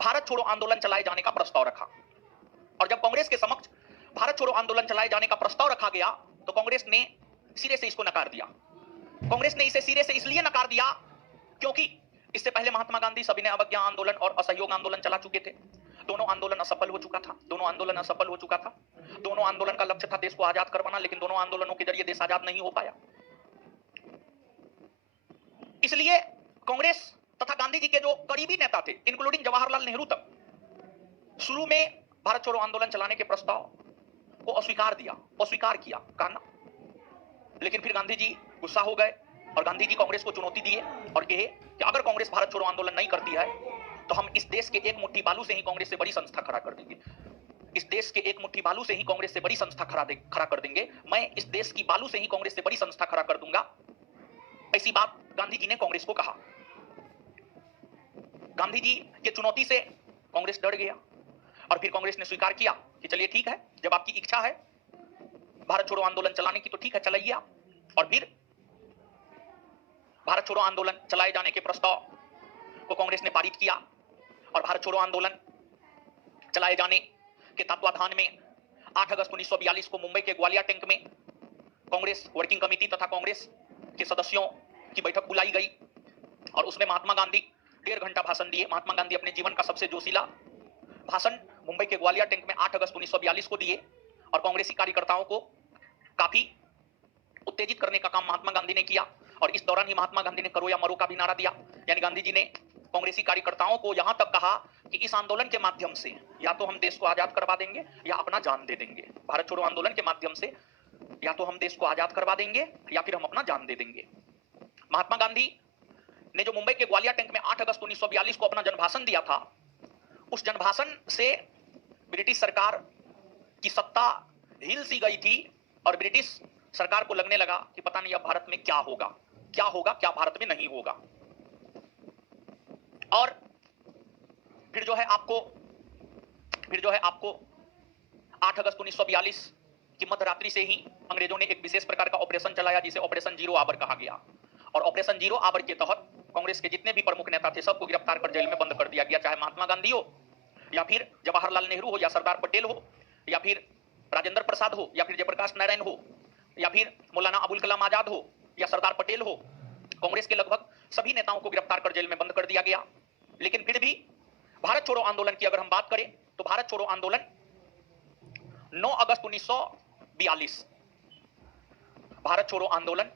भारत छोड़ो आंदोलन चलाए जाने का प्रस्ताव रखा। और जब कांग्रेस के समक्ष भारत छोड़ो आंदोलन चलाए जाने का प्रस्ताव रखा गया तो कांग्रेस ने सिरे से इसको नकार दिया। कांग्रेस ने इसे सिरे से इसलिए नकार दिया क्योंकि इससे पहले महात्मा गांधी सविनय अवज्ञा आंदोलन और असहयोग आंदोलन चला चुके थे। दोनों आंदोलन असफल हो चुका था, दोनों आंदोलन असफल हो चुका था। दोनों आंदोलन का लक्ष्य था देश को आजाद करवाना, लेकिन दोनों आंदोलनों के जरिए देश आजाद नहीं हो पाया। इसलिए कांग्रेस तथा गांधी जी के जो करीबी नेता थे, इंक्लूडिंग जवाहरलाल नेहरू तक, शुरू में भारत छोड़ो आंदोलन चलाने के प्रस्ताव को अस्वीकार दिया, अस्वीकार किया कहना। लेकिन फिर गांधी जी गुस्सा हो गए और गांधी जी कांग्रेस को चुनौती दिए और कहे कि अगर कांग्रेस भारत छोड़ो आंदोलन नहीं करती है तो हम इस देश के एक मुट्ठी बालू से ही कांग्रेस से बड़ी संस्था खड़ा कर देंगे। इस देश के एक मुट्ठी बालू से ही कांग्रेस से बड़ी संस्था खड़ा कर देंगे। मैं इस देश की बालू से ही कांग्रेस से बड़ी संस्था खड़ा कर दूंगा। ऐसी बात गांधी जी ने कांग्रेस को कहा। गांधी जी की चुनौती से कांग्रेस डर गया और फिर कांग्रेस ने स्वीकार किया कि चलिए ठीक है, जब आपकी इच्छा है भारत छोड़ो आंदोलन चलाने की तो ठीक है, चलाइए आप। और फिर भारत छोड़ो आंदोलन चलाए जाने के प्रस्ताव को कांग्रेस ने पारित किया और भारत छोड़ो आंदोलन चलाए जाने के तत्वाधान में 8 अगस्त 1942 को मुंबई के ग्वालियर टैंक में कांग्रेस वर्किंग कमेटी तथा कांग्रेस के सदस्यों की बैठक बुलाई गई और उसमें महात्मा गांधी 1.5 घंटा भाषण दिए। महात्मा गांधी अपने जीवन का सबसे जोशीला भाषण मुंबई के ग्वालियर टैंक में 8 अगस्त 1942 को दिए और कांग्रेसी कार्यकर्ताओं को काफी उत्तेजित करने का काम महात्मा गांधी ने किया। और इस दौरान ही महात्मा गांधी ने करो या मरो का भी नारा दिया। यानी गांधी जी ने कांग्रेसी कार्यकर्ताओं को यहां तक कहा कि इस आंदोलन के माध्यम से या तो हम देश को आजाद करवा देंगे या अपना जान दे देंगे। भारत छोड़ो आंदोलन के माध्यम से या तो हम देश को आजाद करवा देंगे या फिर हम अपना जान दे देंगे। महात्मा गांधी ने जो मुंबई के ग्वालियर टैंक में 8 अगस्त 1942 को अपना जनभाषण दिया था, उस जनभाषण से ब्रिटिश सरकार की सत्ता हिल सी गई थी और ब्रिटिश सरकार को लगने लगा कि पता नहीं अब भारत में क्या होगा, क्या होगा, क्या भारत में नहीं होगा। और फिर जो है आपको 8 अगस्त 1942 की मध्यरात्रि से ही अंग्रेजों ने एक विशेष प्रकार का ऑपरेशन चलाया जिसे ऑपरेशन जीरो आवर कहा गया। और ऑपरेशन जीरो आवर के तहत कांग्रेस के जितने भी प्रमुख नेता थे सबको गिरफ्तार कर जेल में बंद कर दिया गया, चाहे महात्मा गांधी हो या फिर जवाहरलाल नेहरू हो या सरदार पटेल हो या फिर राजेंद्र प्रसाद हो या फिर जयप्रकाश नारायण हो या फिर मौलाना अबुल कलाम आजाद हो या सरदार पटेल हो। कांग्रेस के लगभग सभी नेताओं को गिरफ्तार कर जेल में बंद कर दिया गया। लेकिन फिर भी भारत छोड़ो आंदोलन की अगर हम बात करें तो भारत छोड़ो आंदोलन 9 अगस्त 1942, भारत छोड़ो आंदोलन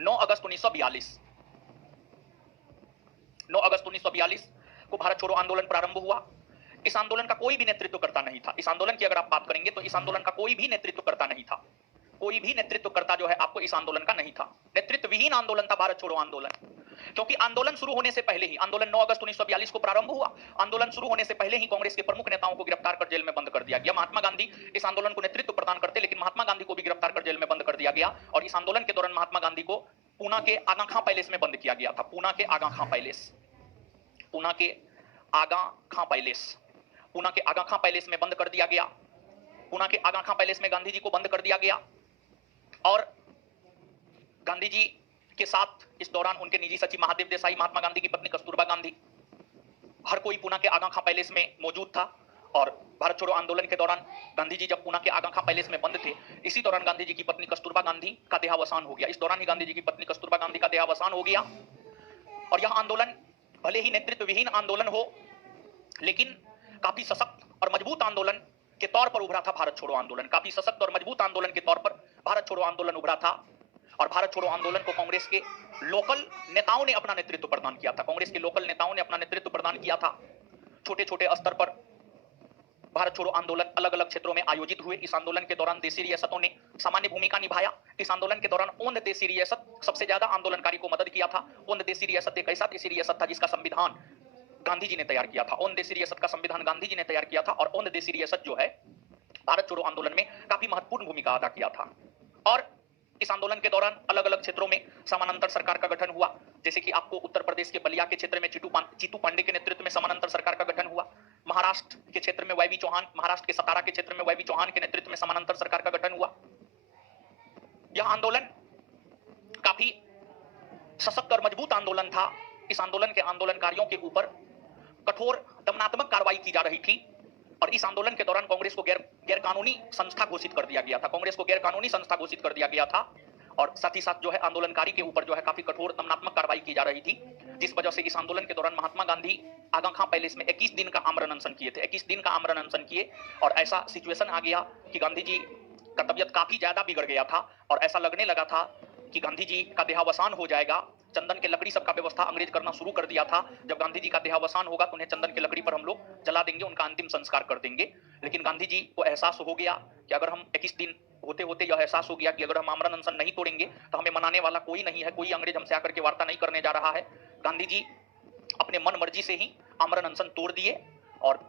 9 अगस्त 1942 को भारत छोड़ो आंदोलन प्रारंभ हुआ। इस आंदोलन का कोई भी नेतृत्व करता नहीं था। इस आंदोलन की अगर आप बात करेंगे तो इस आंदोलन का कोई भी नेतृत्व करता नहीं था। कोई भी नेतृत्व करता जो है आपको इस आंदोलन का नहीं था। नेतृत्व विहीन आंदोलन था भारत छोड़ो आंदोलन, क्योंकि आंदोलन शुरू होने से पहले ही, आंदोलन 9 अगस्त 1942 को प्रारंभ हुआ, आंदोलन शुरू होने से पहले ही कांग्रेस के प्रमुख नेताओं को गिरफ्तार कर जेल में बंद कर दिया गया। महात्मा गांधी इस आंदोलन को नेतृत्व प्रदान करते, लेकिन महात्मा गांधी को भी गिरफ्तार कर जेल में बंद कर दिया गया। और इस आंदोलन के दौरान महात्मा गांधी को पूना के आगा खां पैलेस में बंद किया गया था। पूना के आगा खां पैलेस, पूना के आगा खां पैलेस, पूना के आगा खां पैलेस में बंद कर दिया गया। पूना के आगा खां पैलेस में गांधी जी को बंद कर दिया गया और गांधी जी के साथ इस दौरान उनके निजी सचिव महादेव देसाई, महात्मा गांधी की पत्नी कस्तूरबा गांधी, हर कोई पूना के आगा खां पैलेस में मौजूद था। और भारत छोड़ो आंदोलन के दौरान गांधी जी जब पूना के आगा खां पैलेस में बंद थे, इसी दौरान गांधी जी की पत्नी कस्तूरबा गांधी का देहावसान हो गया। इस दौरान ही गांधी जी की पत्नी कस्तूरबा गांधी का देहावसान हो गया। और यह आंदोलन भले ही नेतृत्व विहीन आंदोलन हो, लेकिन काफी सशक्त और मजबूत आंदोलन के तौर पर उभरा था भारत छोड़ो आंदोलन। काफी सशक्त और मजबूत आंदोलन के तौर पर भारत छोड़ो आंदोलन उभरा था। और भारत छोड़ो आंदोलन को कांग्रेस के लोकल नेताओं ने अपना नेतृत्व प्रदान किया था। कांग्रेस के लोकल नेताओं ने अपना नेतृत्व प्रदान किया था। छोटे छोटे स्तर पर भारत छोड़ो आंदोलन अलग अलग क्षेत्रों में आयोजित हुए। इस आंदोलन के दौरान देशी रियासतों ने सामान्य भूमिका निभाया। इस आंदोलन के दौरान ओंद देशी रियासत सबसे ज्यादा आंदोलनकारी को मदद किया था। ओंद देशी रियासत एक ऐसा देशी रियासत था जिसका संविधान गांधी जी ने तैयार किया था। ओंद देशी रियासत का संविधान गांधी जी ने तैयार किया था और ओंद देशी रियासत जो है भारत छोड़ो आंदोलन में काफी महत्वपूर्ण भूमिका अदा किया था। और इस आंदोलन के दौरान अलग अलग क्षेत्रों में समानांतर सरकार का गठन हुआ। जैसे कि आपको उत्तर प्रदेश के बलिया के क्षेत्र में जीतू पांडे के नेतृत्व में समानांतर सरकार का गठन हुआ। महाराष्ट्र के क्षेत्र में वाईवी चौहान, महाराष्ट्र के सतारा के क्षेत्र में वाईवी चौहान के नेतृत्व में समानांतर सरकार का गठन हुआ। यह आंदोलन काफी सशक्त और मजबूत आंदोलन था। इस आंदोलन के आंदोलनकारियों के ऊपर कठोर दमनात्मक कार्रवाई की जा रही थी और इस आंदोलन के दौरान कांग्रेस को गैर कानूनी संस्था घोषित कर दिया गया था। कांग्रेस को गैर कानूनी संस्था घोषित कर दिया गया था और साथ ही साथ जो है आंदोलनकारी के ऊपर जो है काफी कठोर दमनात्मक कार्रवाई की जा रही थी, जिस वजह से इस आंदोलन के दौरान महात्मा गांधी आगा खां पैलेस में 21 दिन का आमरण अनशन किए थे। 21 दिन का आमरण अनशन किए और ऐसा सिचुएशन आ गया कि गांधी जी का तबियत काफी ज्यादा बिगड़ गया था और ऐसा लगने लगा था कि गांधी जी का देहावसान हो जाएगा। चंदन के लकड़ी सबका व्यवस्था अंग्रेज करना शुरू कर दिया था। जब गांधी जी का देहावसान होगा तो उन्हें चंदन की लकड़ी पर हम लोग जला देंगे, उनका अंतिम संस्कार कर देंगे। लेकिन गांधी जी को एहसास हो गया कि अगर हम 21 दिन होते होते यह एहसास हो गया कि अगर हम आमरण अनशन नहीं तोड़ेंगे तो हमें मनाने वाला कोई नहीं है, कोई अंग्रेज हमसे आकर के वार्ता नहीं करने जा रहा है। गांधी जी अपने मन मर्जी से ही आमरण अनशन तोड़ दिए और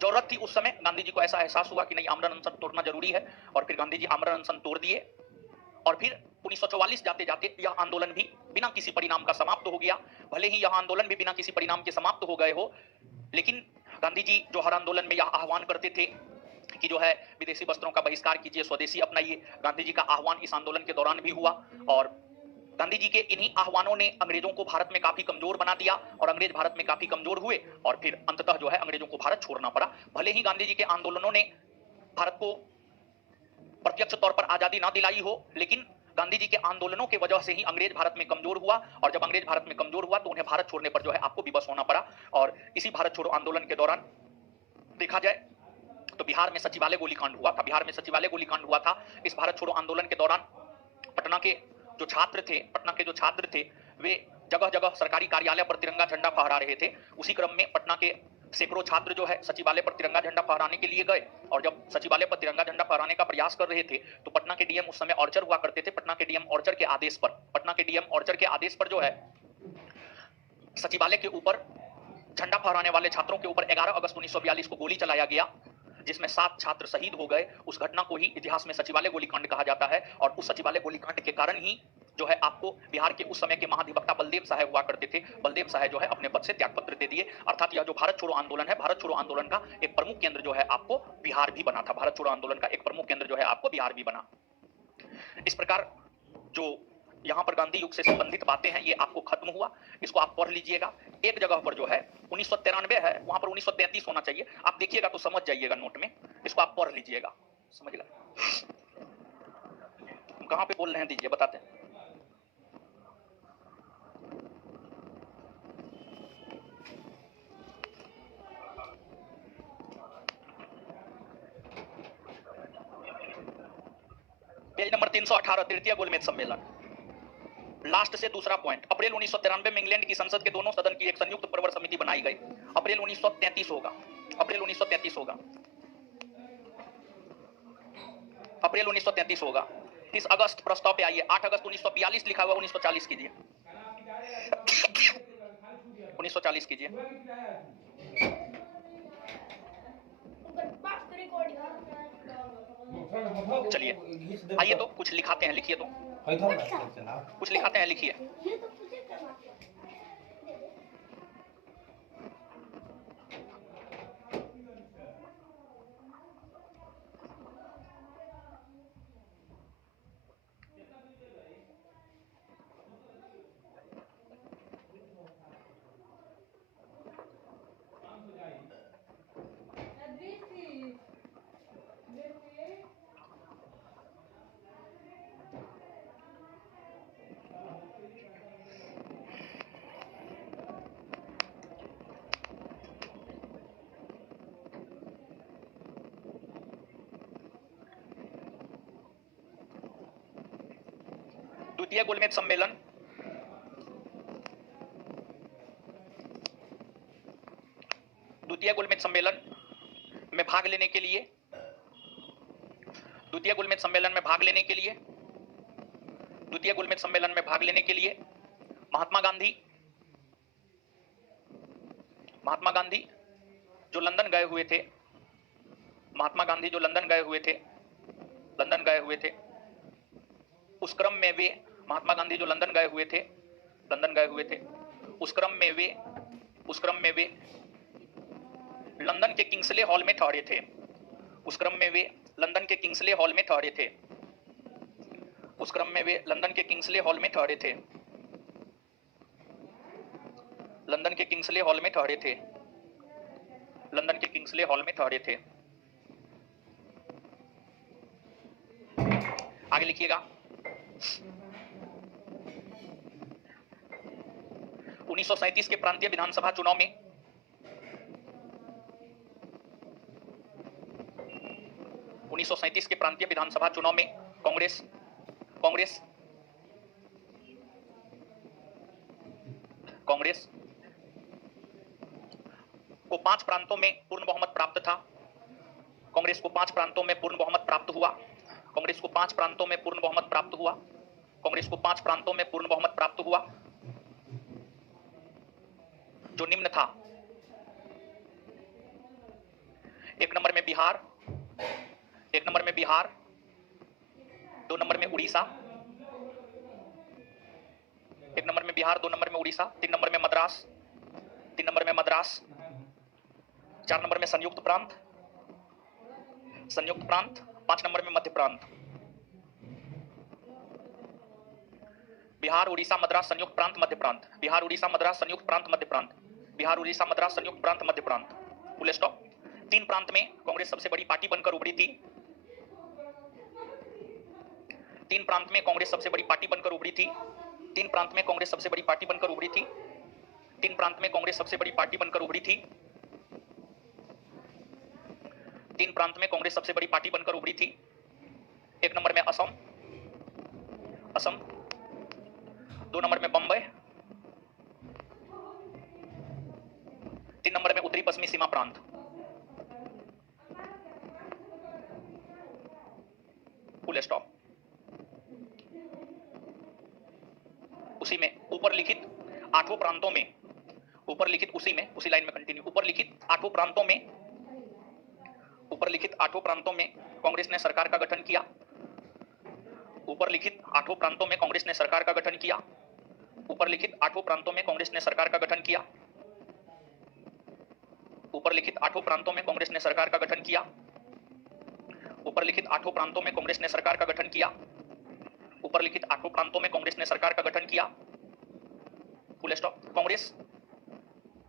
जरूरत थी उस समय। गांधी जी को ऐसा एहसास हुआ कि नहीं, आमरण अनशन तोड़ना जरूरी है और फिर गांधी जी आमरण अनशन तोड़ दिए और फिर 1944 जाते जाते यह आंदोलन भी बिना किसी परिणाम का समाप्त हो गया। भले ही यह आंदोलन भी बिना किसी परिणाम के समाप्त हो गए हो, लेकिन गांधी जी जो हर आंदोलन में यह आह्वान करते थे कि जो है विदेशी वस्त्रों का बहिष्कार कीजिए, स्वदेशी अपनाइए, गांधी जी का आह्वान इस आंदोलन के दौरान भी हुआ और गांधी जी के इन्हीं आह्वानों ने अंग्रेजों को भारत में काफी कमजोर बना दिया और अंग्रेज भारत में काफी कमजोर हुए और फिर अंततः जो है अंग्रेजों को भारत छोड़ना पड़ा। भले ही गांधी जी के आंदोलनों ने भारत को प्रत्यक्ष तौर पर आजादी ना दिलाई हो, लेकिन गांधी जी के आंदोलनों के वजह से ही अंग्रेज भारत में कमजोर हुआ और जब अंग्रेज भारत में कमजोर हुआ तो उन्हें भारत छोड़ने पर जो है आपको विवश होना पड़ा। और इसी भारत छोड़ो आंदोलन के दौरान देखा जाए तो बिहार में सचिवालय गोलीकांड हुआ था। बिहार में सचिवालय गोलीकांड हुआ था। इस भारत छोड़ो आंदोलन के दौरान पटना के जो छात्र थे वे जगह जगह सरकारी कार्यालय पर तिरंगा झंडा फहरा रहे थे। उसी क्रम में पटना के सैकड़ों छात्र जो है सचिवालय पर तिरंगा झंडा फहराने के लिए गए और जब सचिवालय पर तिरंगा झंडा फहराने का प्रयास कर रहे थे तो पटना के डीएम उस समय ऑर्चर हुआ करते थे। पटना के डीएम ऑर्चर के आदेश पर जो है सचिवालय के ऊपर झंडा फहराने वाले छात्रों के ऊपर 11 अगस्त 1942 को गोली चलाया गया, जिसमें 7 छात्र शहीद हो गए। उस घटना को ही इतिहास में सचिवालय गोलीकांड कहा जाता है और उस सचिवालय गोलीकांड के कारण ही जो है आपको बिहार के उस समय के महाधिवक्ता बलदेव सहाय हुआ करते थे, बलदेव सहाय जो है अपने पद से त्यागपत्र दे दिए। अर्थात यह जो भारत छोड़ो आंदोलन है, भारत छोड़ो आंदोलन का एक प्रमुख केंद्र जो है आपको बिहार भी बना था। भारत छोड़ो आंदोलन का एक प्रमुख केंद्र जो है आपको बिहार भी बना। इस प्रकार जो यहाँ पर गांधी युग से संबंधित बातें हैं ये आपको खत्म हुआ। इसको आप पढ़ लीजिएगा। एक जगह पर जो है 1993 है, वहां पर 1933 होना चाहिए। आप देखिएगा तो समझ जाइएगा नोट में, इसको आप पढ़ लीजिएगा। समझ लगा कहां पे बोल रहे हैं, दीजिए बताते हैं। पेज नंबर 318, तृतीय गोलमेज सम्मेलन, लास्ट से दूसरा पॉइंट। अप्रैल 1993 में इंग्लैंड की संसद के दोनों सदन की एक संयुक्त प्रवर समिति बनाई गई। अप्रैल 1933 होगा, अप्रैल 1933 होगा, अप्रैल 1933 होगा। 30 अगस्त प्रस्ताव पे आइए। 8 अगस्त 1942 लिखा हुआ, 1940 कीजिए 1940 कीजिए। चलिए आइए तो कुछ लिखाते हैं, लिखिए तो कुछ लिखाते हैं, लिखिए। द्वितीय गोलमेज सम्मेलन, द्वितीय गोलमेज सम्मेलन में भाग लेने के लिए, द्वितीय गोलमेज सम्मेलन में भाग लेने के लिए, द्वितीय गोलमेज सम्मेलन में भाग लेने के लिए महात्मा गांधी जो लंदन गए हुए थे, महात्मा गांधी जो लंदन गए हुए थे, उस क्रम में वे, महात्मा गांधी जो लंदन गए हुए थे, उस क्रम में वे लंदन के किंग्सले हॉल में ठहरे थे, उस क्रम में वे लंदन के किंग्सले हॉल में ठहरे थे, उस क्रम में वे लंदन के किंग्सले हॉल में ठहरे थे, लंदन के किंग्सले हॉल में ठहरे थे, लंदन के किंग्सले हॉल में ठहरे थे। आगे लिखिएगा, 1937 के प्रांतीय विधानसभा चुनाव में 1937 के प्रांतीय विधानसभा चुनाव में कांग्रेस को 5 प्रांतों में पूर्ण बहुमत प्राप्त था। कांग्रेस को 5 प्रांतों में पूर्ण बहुमत प्राप्त हुआ। कांग्रेस को 5 प्रांतों में पूर्ण बहुमत प्राप्त हुआ। कांग्रेस को 5 प्रांतों में पूर्ण बहुमत प्राप्त हुआ, जो निम्न था। 1 नंबर में बिहार, 1 नंबर में बिहार, 2 नंबर में उड़ीसा, 1 नंबर में बिहार, 2 नंबर में उड़ीसा, 3 नंबर में मद्रास, 3 नंबर में मद्रास, 4 नंबर में संयुक्त प्रांत, 5 नंबर में मध्य प्रांत। बिहार, उड़ीसा, मद्रास, संयुक्त प्रांत, मध्य प्रांत। बिहार, उड़ीसा, मद्रास, संयुक्त प्रांत, मध्य प्रांत। बिहार, उड़ीसा, मद्रास, संयुक्त प्रांत, मध्य प्रांत। Full stop. 3 प्रांत में कांग्रेस सबसे बड़ी पार्टी बनकर उभरी थी। 3 प्रांत में कांग्रेस सबसे बड़ी पार्टी बनकर उभरी थी। 3 प्रांत में कांग्रेस सबसे बड़ी पार्टी बनकर उभरी थी। 3 प्रांत में कांग्रेस सबसे बड़ी पार्टी बनकर उभरी थी। 3 प्रांत में कांग्रेस सबसे बड़ी पार्टी बनकर उभरी थी। 1 नंबर में असम, 2 नंबर में बंबई, 3 नंबर में उत्तरी पश्चिमी सीमा प्रांत। Full stop. उसी में ऊपर लिखित 8 प्रांतों में, उसी लाइन में कंटिन्यू, ऊपर लिखित 8 प्रांतों में कांग्रेस ने सरकार का गठन किया। ऊपर लिखित 8 प्रांतों में कांग्रेस ने सरकार का गठन किया। ऊपर लिखित 8 प्रांतों में कांग्रेस ने सरकार का गठन किया। ऊपर लिखित 8 प्रांतों में कांग्रेस ने सरकार का गठन किया। ऊपर लिखित 8 प्रांतों में कांग्रेस ने सरकार का गठन किया। ऊपर लिखित 8 प्रांतों में कांग्रेस ने सरकार का गठन किया। Full stop. कांग्रेस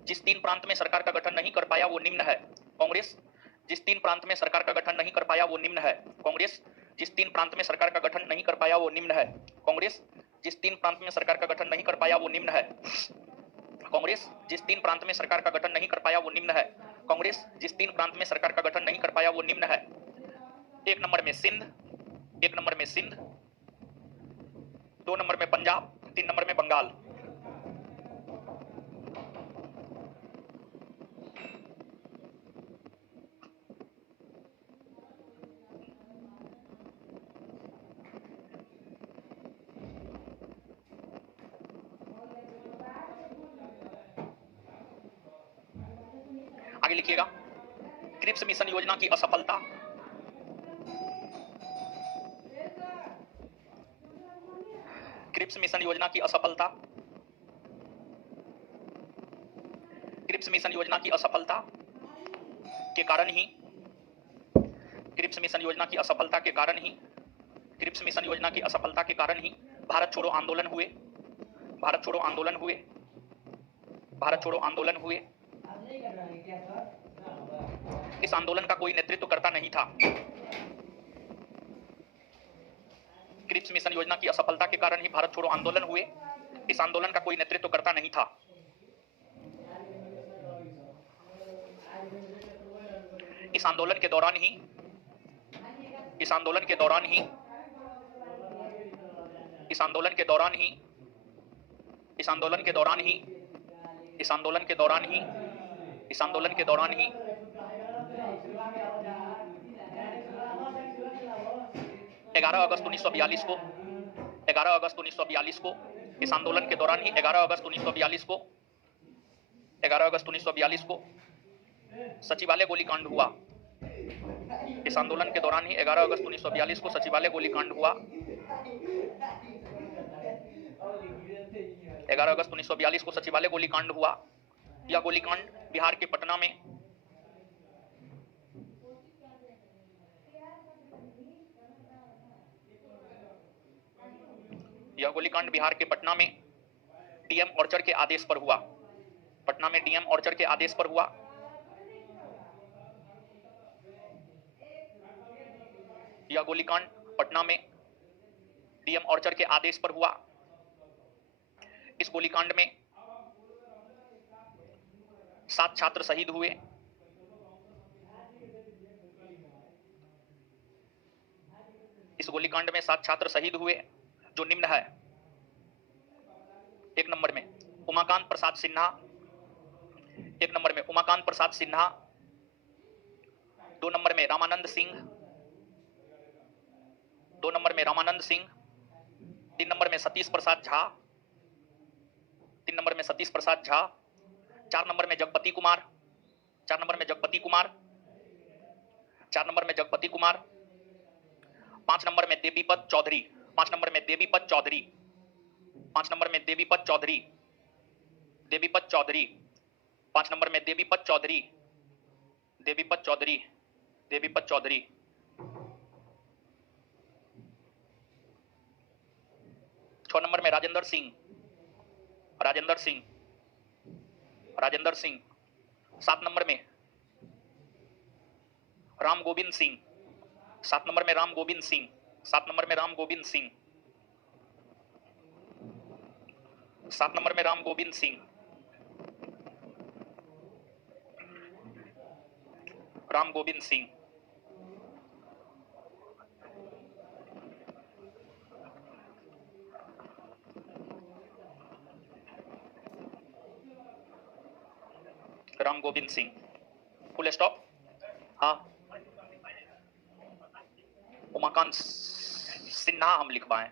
जिस 3 प्रांत में सरकार का गठन नहीं कर पाया वो निम्न है। कांग्रेस जिस 3 प्रांत में सरकार का गठन नहीं कर पाया वो निम्न है। कांग्रेस जिस 3 प्रांत में सरकार का गठन नहीं कर पाया वो निम्न है। कांग्रेस जिस 3 प्रांत में सरकार का गठन नहीं कर पाया वो निम्न है। कांग्रेस जिस 3 प्रांत में सरकार का गठन नहीं कर पाया वो निम्न है। कांग्रेस जिस 3 प्रांत में सरकार का गठन नहीं कर पाया वो निम्न है। 1 नंबर में सिंध, 1 नंबर में सिंध, 2 नंबर में पंजाब, 3 नंबर में बंगाल। आगे लिखिएगा, क्रिप्स मिशन योजना की असफलता। क्रिप्स मिशन योजना की असफलता। क्रिप्स मिशन योजना की असफलता के कारण ही, क्रिप्स मिशन योजना की असफलता के कारण ही, क्रिप्स मिशन योजना की असफलता के कारण ही भारत छोड़ो आंदोलन हुए। भारत छोड़ो आंदोलन हुए। भारत छोड़ो आंदोलन हुए। इस आंदोलन का कोई नेतृत्व करता नहीं था। क्रिप्स मिशन योजना की असफलता के कारण ही भारत छोड़ो आंदोलन हुए। इस आंदोलन का कोई नेतृत्व करता नहीं था। इस आंदोलन के दौरान ही, इस आंदोलन के दौरान ही, इस आंदोलन के दौरान ही, इस आंदोलन के दौरान ही, इस आंदोलन के दौरान ही, इस आंदोलन के दौरान ही 11 अगस्त 1942 को 11 अगस्त 1942 को इस आंदोलन के दौरान ही 11 अगस्त 1942 को 11 अगस्त 1942 को सचिवालय गोलीकांड हुआ। इस आंदोलन के दौरान ही 11 अगस्त 1942 को सचिवालय गोलीकांड हुआ। 11 अगस्त 1942 को सचिवालय गोलीकांड हुआ। यह गोलीकांड बिहार के पटना में डीएम ऑर्चर के आदेश पर हुआ। पटना में डीएम ऑर्चर के आदेश पर हुआ। यह गोलीकांड पटना में डीएम ऑर्चर के आदेश पर हुआ। इस गोलीकांड में 7 छात्र शहीद हुए। इस गोलीकांड में 7 छात्र शहीद हुए जो निम्न है। 1 नंबर में उमाकांत प्रसाद सिन्हा, 1 नंबर में उमाकांत प्रसाद सिन्हा, 2 नंबर में रामानंद सिंह, 2 नंबर में रामानंद सिंह, 3 नंबर में सतीश प्रसाद झा, 3 नंबर में सतीश प्रसाद झा, 4 नंबर में जगपति कुमार, 4 नंबर में जगपति कुमार, 4 नंबर में जगपति कुमार, 5 नंबर में देवीपत चौधरी, 5 नंबर में देवीपत चौधरी, 5 नंबर में देवीपत चौधरी, देवीपत चौधरी, 5 नंबर में देवीपत चौधरी, देवीपत चौधरी, देवीपत चौधरी, 6 नंबर में राजेंद्र सिंह, राजेंद्र सिंह, राजेंद्र सिंह, 7 नंबर में राम गोविंद सिंह, 7 नंबर में राम गोविंद सिंह, 7 नंबर में राम गोविंद सिंह, 7 नंबर में राम गोविंद सिंह, राम गोविंद सिंह, राम गोविंद सिंह, फुल स्टॉप। हाँ, उमाकांत सिन्हा हम लिखवाएं।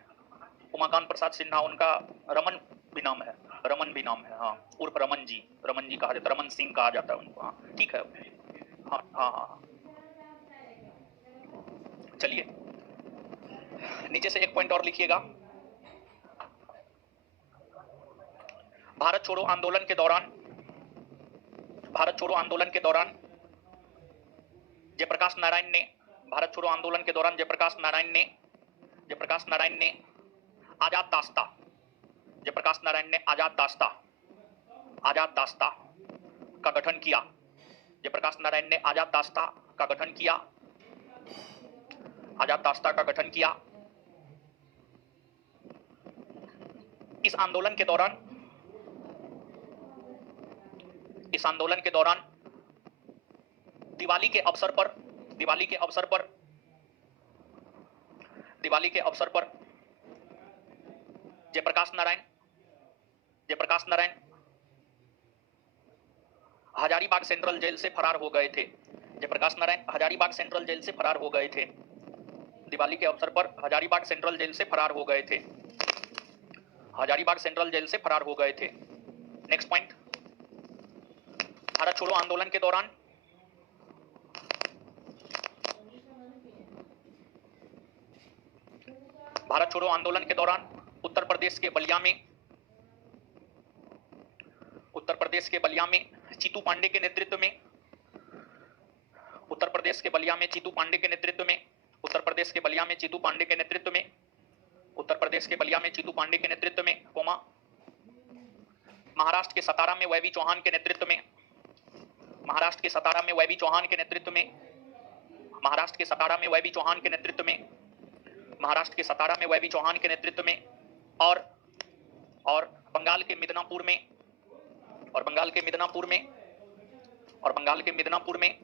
उमाकांत प्रसाद सिन्हा, उनका रमन भी नाम है, रमन भी नाम है। हाँ, उर्फ रमन जी, रमन जी कहा जाता है, रमन सिंह कहा जाता है उनको। हाँ, ठीक है। हाँ हाँ हाँ, चलिए नीचे से एक पॉइंट और लिखिएगा। भारत छोड़ो आंदोलन के दौरान, भारत छोड़ो आंदोलन के दौरान जयप्रकाश नारायण ने, भारत छोड़ो आंदोलन के दौरान जयप्रकाश नारायण ने, जयप्रकाश नारायण ने आजाद दास्ता, जयप्रकाश नारायण ने आजाद दास्ता, आजाद दास्ता का गठन किया। जयप्रकाश नारायण ने आजाद दास्ता का गठन किया, आजाद दास्ता का गठन किया। इस आंदोलन के दौरान, इस आंदोलन के दौरान दिवाली के अवसर पर, दिवाली के अवसर पर, दिवाली के अवसर पर जयप्रकाश नारायण, जयप्रकाश नारायण हजारीबाग सेंट्रल जेल से फरार हो गए थे। जयप्रकाश नारायण हजारीबाग सेंट्रल जेल से फरार हो गए थे। दिवाली के अवसर पर हजारीबाग सेंट्रल जेल से फरार हो गए थे, हजारीबाग सेंट्रल जेल से फरार हो गए थे। नेक्स्ट पॉइंट, भारत छोड़ो आंदोलन के दौरान, भारत छोड़ो आंदोलन के दौरान उत्तर प्रदेश के बलिया में, उत्तर प्रदेश के बलिया में चीतू पांडे के नेतृत्व में, उत्तर प्रदेश के बलिया में चीतू पांडे के नेतृत्व में, उत्तर प्रदेश के बलिया में चीतू पांडे के नेतृत्व में, उत्तर प्रदेश के बलिया में चीतू पांडे के नेतृत्व में, कोमा महाराष्ट्र के सतारा में वैवी चौहान के नेतृत्व में, महाराष्ट्र के सतारा में वैवी चौहान के नेतृत्व में, महाराष्ट्र के सतारा में वैवी चौहान के नेतृत्व में, महाराष्ट्र के सतारा में वैवी चौहान के नेतृत्व में, और बंगाल के मिदनापुर में, और बंगाल के मिदनापुर में, और बंगाल के मिदनापुर में,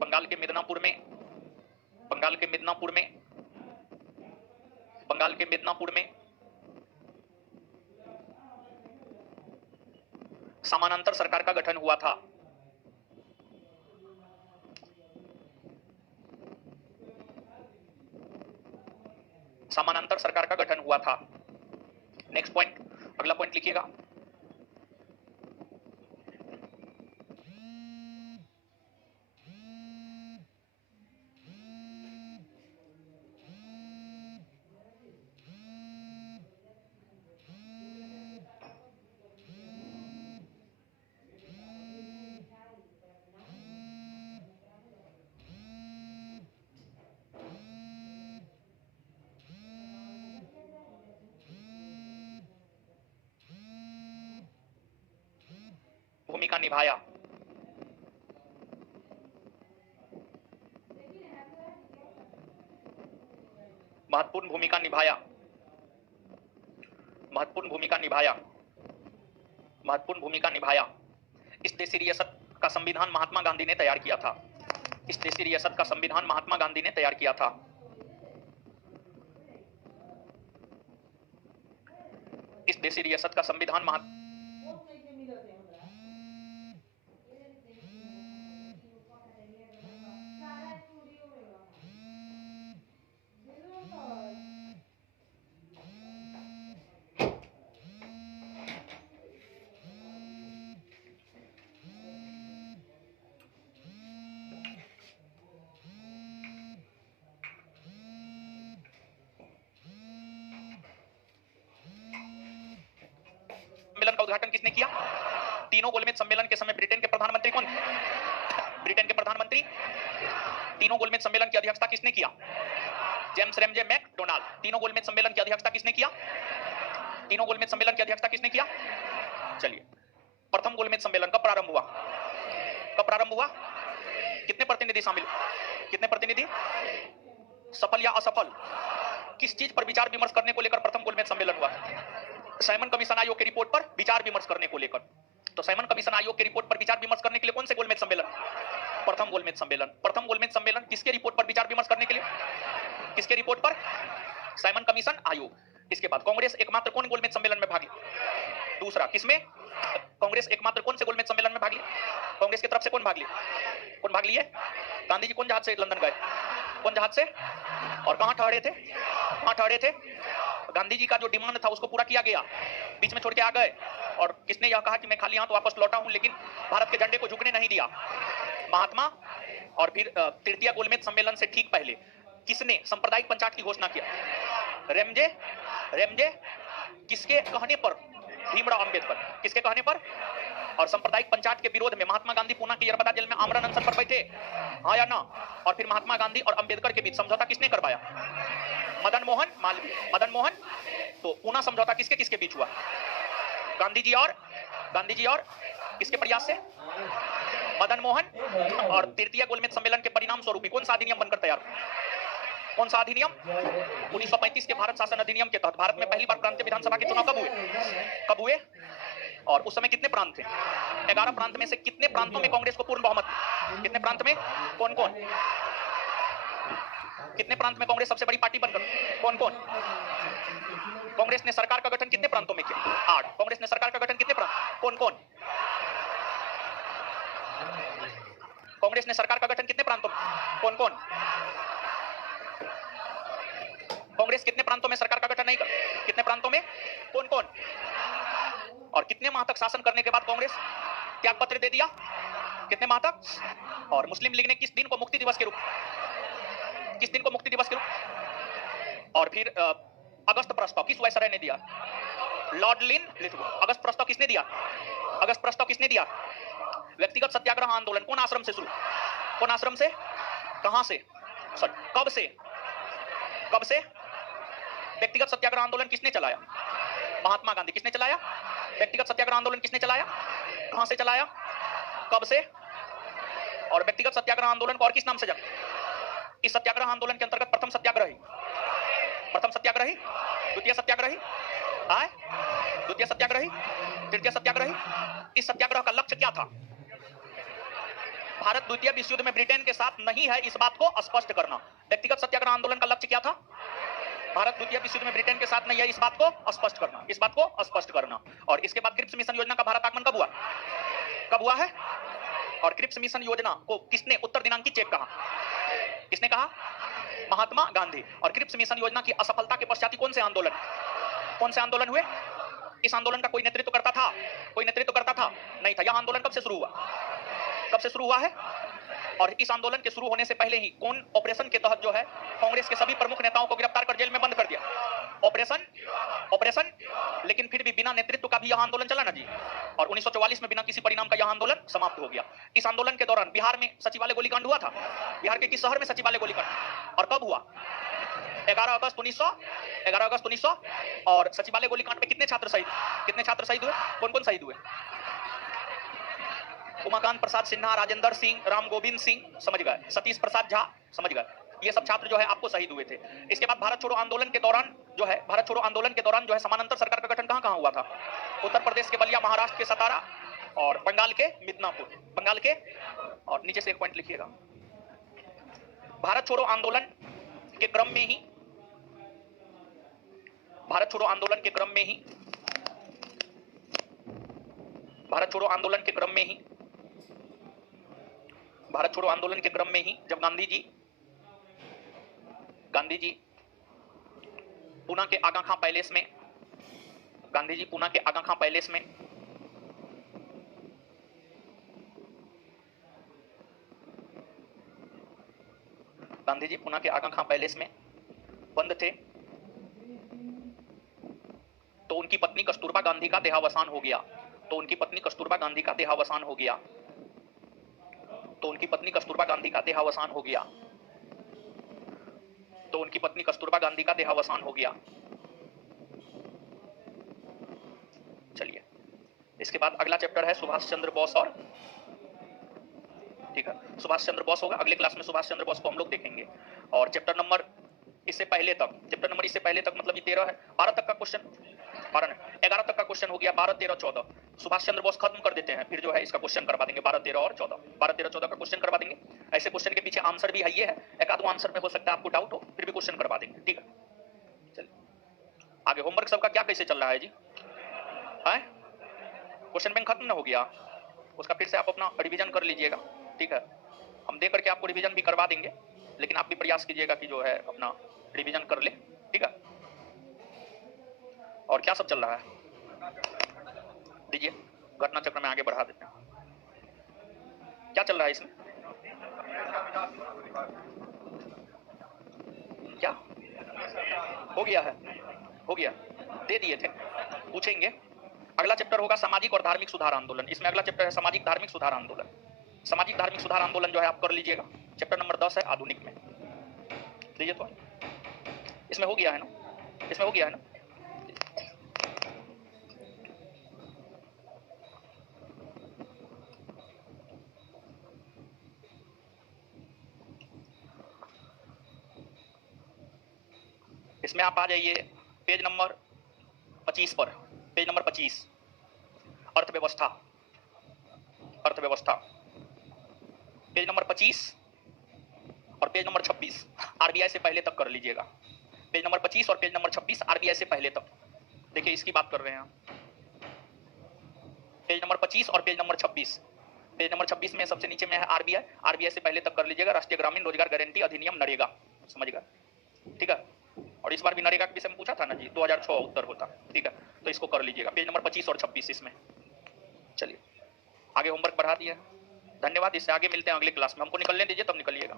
बंगाल के मिदनापुर में, बंगाल के मिदनापुर में, बंगाल के मिदनापुर में समानांतर सरकार का गठन हुआ था। समानांतर सरकार का गठन हुआ था। नेक्स्ट पॉइंट, अगला पॉइंट लिखिएगा। भूमिका निभाया। महत्वपूर्ण भूमिका निभाया। महत्वपूर्ण भूमिका निभाया। महत्वपूर्ण भूमिका निभाया। इस देशी रियासत का संविधान महात्मा गांधी ने तैयार किया था। इस देशी रियासत का संविधान महात्मा गांधी ने तैयार किया था। इस देशी रियासत का संविधान सम्मेलन का उद्घाटन किसने किया? तीनों गोलमेज सम्मेलन के समय ब्रिटेन के प्रधानमंत्री कौन? ब्रिटेन के प्रधानमंत्री। तीनों गोलमेज सम्मेलन की अध्यक्षता किसने किया? James Ramsay MacDonald. तीनों गोलमेज सम्मेलन की अध्यक्षता किसने किया? तीनों गोलमेज सम्मेलन की अध्यक्षता किसने किया? चलिए, प्रथम गोलमेज सम्मेलन कब प्रारंभ हुआ? कब प्रारंभ हुआ? कितने प्रतिनिधि शामिल? कितने प्रतिनिधि? सफल या असफल? किस चीज पर विचार विमर्श करने को लेकर प्रथम गोलमेज सम्मेलन हुआ? साइमन कमीशन आयोग की रिपोर्ट पर विचार विमर्श करने को लेकर। तो साइमन कमीशन आयोग की रिपोर्ट पर विचार विमर्श करने के लिए कौन से गोलमेज सम्मेलन? प्रथम गोलमेज सम्मेलन। प्रथम गोलमेज सम्मेलन किसके रिपोर्ट पर विचार विमर्श करने के लिए? किसके रिपोर्ट पर? साइमन कमीशन आयोग। इसके बाद कांग्रेस एकमात्र कौन गोलमेज सम्मेलन में भाग ली? दूसरा, किसमें? कांग्रेस एकमात्र कौन से गोलमेज सम्मेलन में भाग ली? कांग्रेस की तरफ से कौन भाग ली? कौन भाग लिए? गांधी जी कौन जहाज से लंदन गए? कौन जहाज से? और कहां ठहरे थे? कहां ठहरे थे? गांधी जी का जो डिमांड था उसको पूरा किया गया, बीच में छोड़ के आ गए। और किसने यह कहा कि मैं खाली हाथ वापस लौटा हूं, लेकिन भारत के झंडे को झुकने नहीं दिया? महात्मा। और फिर तृतीय गोलमेज सम्मेलन से ठीक पहले किसने सांप्रदायिक पंचायत की घोषणा किया? रेमजे। रेमजे किसके कहने पर? भीमराव अंबेडकर। किसके कहने पर? और सांप्रदायिक पंचायत के विरोध में महात्मा गांधी पूना के यरबदा जेल में आमरण अनशन पर बैठे, हाँ या ना? और फिर महात्मा गांधी और अंबेडकर के बीच समझौता किसने करवाया? मदन मोहन मालवीय। मदन मोहन। तो पूना समझौता किसके किसके बीच हुआ? गांधी जी और किसके प्रयास से? मदन मोहन। और तृतीय गोलमेज सम्मेलन के परिणाम स्वरूप कौन सा अधिनियम बनकर तैयार? कौन सा अधिनियम? 1935 के भारत शासन अधिनियम के तहत भारत में पहली बार प्रांतीय विधानसभा के चुनाव कब हुए? कब हुए? और उस समय कितने प्रांत थे? 11 प्रांत में से कितने प्रांतों में कांग्रेस को पूर्ण बहुमत? कितने प्रांत में? कौन कौन? कितने प्रांत में कांग्रेस सबसे बड़ी पार्टी बनकर? कौन कौन? कांग्रेस ने सरकार का गठन कितने प्रांतों में किया? 8। कांग्रेस ने सरकार का गठन कितने प्रांत? कौन कौन? कांग्रेस ने सरकार का गठन कितने प्रांतों में? कौन कौन? कांग्रेस कितने प्रांतों में सरकार का गठन नहीं कर? कितने प्रांतों में? कौन कौन? और कितने माह तक शासन करने के बाद कांग्रेस त्याग पत्र दे दिया? कितने माह तक? और मुस्लिम लीग ने किस दिन को मुक्ति दिवस के रूप, किस दिन को मुक्ति दिवस के रूप? और फिर अगस्त प्रस्ताव किस वायसराय ने दिया? लॉर्ड लिन लिथगो। अगस्त प्रस्ताव किसने दिया? अगस्त प्रस्ताव किसने दिया? व्यक्तिगत सत्याग्रह आंदोलन कौन आश्रम से शुरू? कौन आश्रम से? कहां से? कब से? कब से? व्यक्तिगत सत्याग्रह आंदोलन किसने चलाया? महात्मा गांधी। किसने चलाया? व्यक्तिगत सत्याग्रह आंदोलन किसने चलाया? कहां से चलाया? कब से? और व्यक्तिगत सत्याग्रह आंदोलन को और किस नाम से जानते? इस सत्याग्रह आंदोलन के अंतर्गत प्रथम सत्याग्रही, प्रथम सत्याग्रही, द्वितीय सत्याग्रही, द्वितीय सत्याग्रही, तृतीय सत्याग्रही। इस सत्याग्रह का लक्ष्य क्या था? भारत द्वितीय विश्व युद्ध में ब्रिटेन के साथ नहीं है, इस बात को स्पष्ट करना। व्यक्तिगत सत्याग्रह आंदोलन का लक्ष्य क्या था? भारत द्वितीय विश्व युद्ध में ब्रिटेन के साथ नहीं है, इस बात को स्पष्ट करना, इस बात को स्पष्ट करना। और इसके बाद क्रिप्स मिशन योजना का भारत आगमन कब हुआ? कब हुआ है? और क्रिप्स मिशन योजना को किसने उत्तर दिनांकी चेक कहा? किसने कहा? महात्मा गांधी। और क्रिप्स मिशन योजना की असफलता के पश्चात कौन से आंदोलन हुए? इस आंदोलन का कोई नेतृत्व करता था? नहीं था। यह आंदोलन कब से शुरू हुआ है? और इस आंदोलन के शुरू होने से पहले ही कौन ऑपरेशन के तहत जो है कांग्रेस के सभी प्रमुख नेताओं को गिरफ्तार कर जेल में बंद कर दिया? ऑपरेशन। लेकिन फिर भी बिना नेतृत्व का भी यह आंदोलन चला ना जी। और 1944 में बिना किसी परिणाम का यह आंदोलन समाप्त हो गया। इस आंदोलन के दौरान बिहार में सचिवालय गोलीकांड हुआ था। बिहार के किस शहर में सचिवालय गोलीकांड, और कब हुआ? 11 अगस्त 1900। और सचिवालय गोलीकांड में कितने छात्र शहीद हुए? कौन शहीद हुए? उमाकांत प्रसाद सिन्हा, राजेंद्र सिंह, राम गोविंद सिंह, समझ गए, सतीश प्रसाद झा, समझ गए, ये सब छात्र जो है आपको शहीद हुए थे। इसके बाद भारत छोड़ो आंदोलन के दौरान जो है समानांतर सरकार का गठन कहां हुआ था? उत्तर प्रदेश के बलिया, महाराष्ट्र के सतारा और बंगाल के मिदनापुर। और नीचे से एक पॉइंट लिखिएगा, भारत छोड़ो आंदोलन के क्रम में ही भारत छोड़ो आंदोलन के क्रम में ही जब गांधी जी पूना के आगा खां पैलेस में बंद थे तो उनकी पत्नी कस्तूरबा गांधी का देहावसान हो गया। चलिए, इसके बाद अगला चैप्टर है सुभाष चंद्र बोस और, ठीक है, सुभाष चंद्र बोस होगा। अगले क्लास में सुभाष चंद्र बोस को हम लोग देखेंगे। और चैप्टर नंबर इससे पहले तक मतलब ये 13 है, 12 तक का क्वेश्चन, 11 तक का क्वेश्चन हो गया, 12, 13, 14 सुभाष चंद्र बोस खत्म कर देते हैं, फिर जो है इसका क्वेश्चन करवा देंगे 12, 13 और 14, 12, 13, 14 का क्वेश्चन करवा देंगे। ऐसे क्वेश्चन के पीछे आंसर भी है, ये है, एक आध आंसर में हो सकता है आपको डाउट हो, फिर भी क्वेश्चन करवा देंगे, ठीक है। चलिए आगे, होमवर्क सबका क्या कैसे चल रहा है जी? है क्वेश्चन बैंक खत्म ना हो गया, उसका फिर से आप अपना रिवीजन कर लीजिएगा, ठीक है। हम दे करके आपको रिवीजन भी करवा देंगे, लेकिन आप भी प्रयास कीजिएगा कि जो है अपना रिवीजन कर ले, ठीक है। और क्या सब चल रहा है दीजिए, घटना चक्र में आगे बढ़ा देते हैं। क्या चल रहा है इसमें? क्या हो गया है? दे दिए थे, पूछेंगे। अगला चैप्टर होगा सामाजिक और धार्मिक सुधार आंदोलन। इसमें अगला चैप्टर है सामाजिक धार्मिक सुधार आंदोलन। सामाजिक धार्मिक सुधार आंदोलन जो है आप कर लीजिएगा। चैप्टर नंबर 10 है आधुनिक में, लीजिए। तो इसमें हो गया है ना? इसमें आप आ जाइए पेज नंबर 25 पर, पेज नंबर 25, अर्थव्यवस्था, पेज नंबर 25 और पेज नंबर 26 आरबीआई से पहले तक कर लीजिएगा। पेज नंबर 25 और पेज नंबर 26 आरबीआई से पहले तक, देखिए इसकी बात कर रहे हैं। पेज नंबर 25 और पेज नंबर 26, पेज नंबर 26 में सबसे नीचे में है आरबीआई से पहले तक कर लीजिएगा। राष्ट्रीय ग्रामीण रोजगार गारंटी अधिनियम, नरेगा, समझ गए, ठीक है। और इस बार भी नरेगा के विषय में पूछा था ना जी, 2006 उत्तर होता, ठीक है। तो इसको कर लीजिएगा, पेज नंबर 25 और 26 इसमें। चलिए आगे होमवर्क बढ़ा दिया, धन्यवाद। इससे आगे मिलते हैं अगले क्लास में, हमको निकलने दीजिए तब निकलिएगा।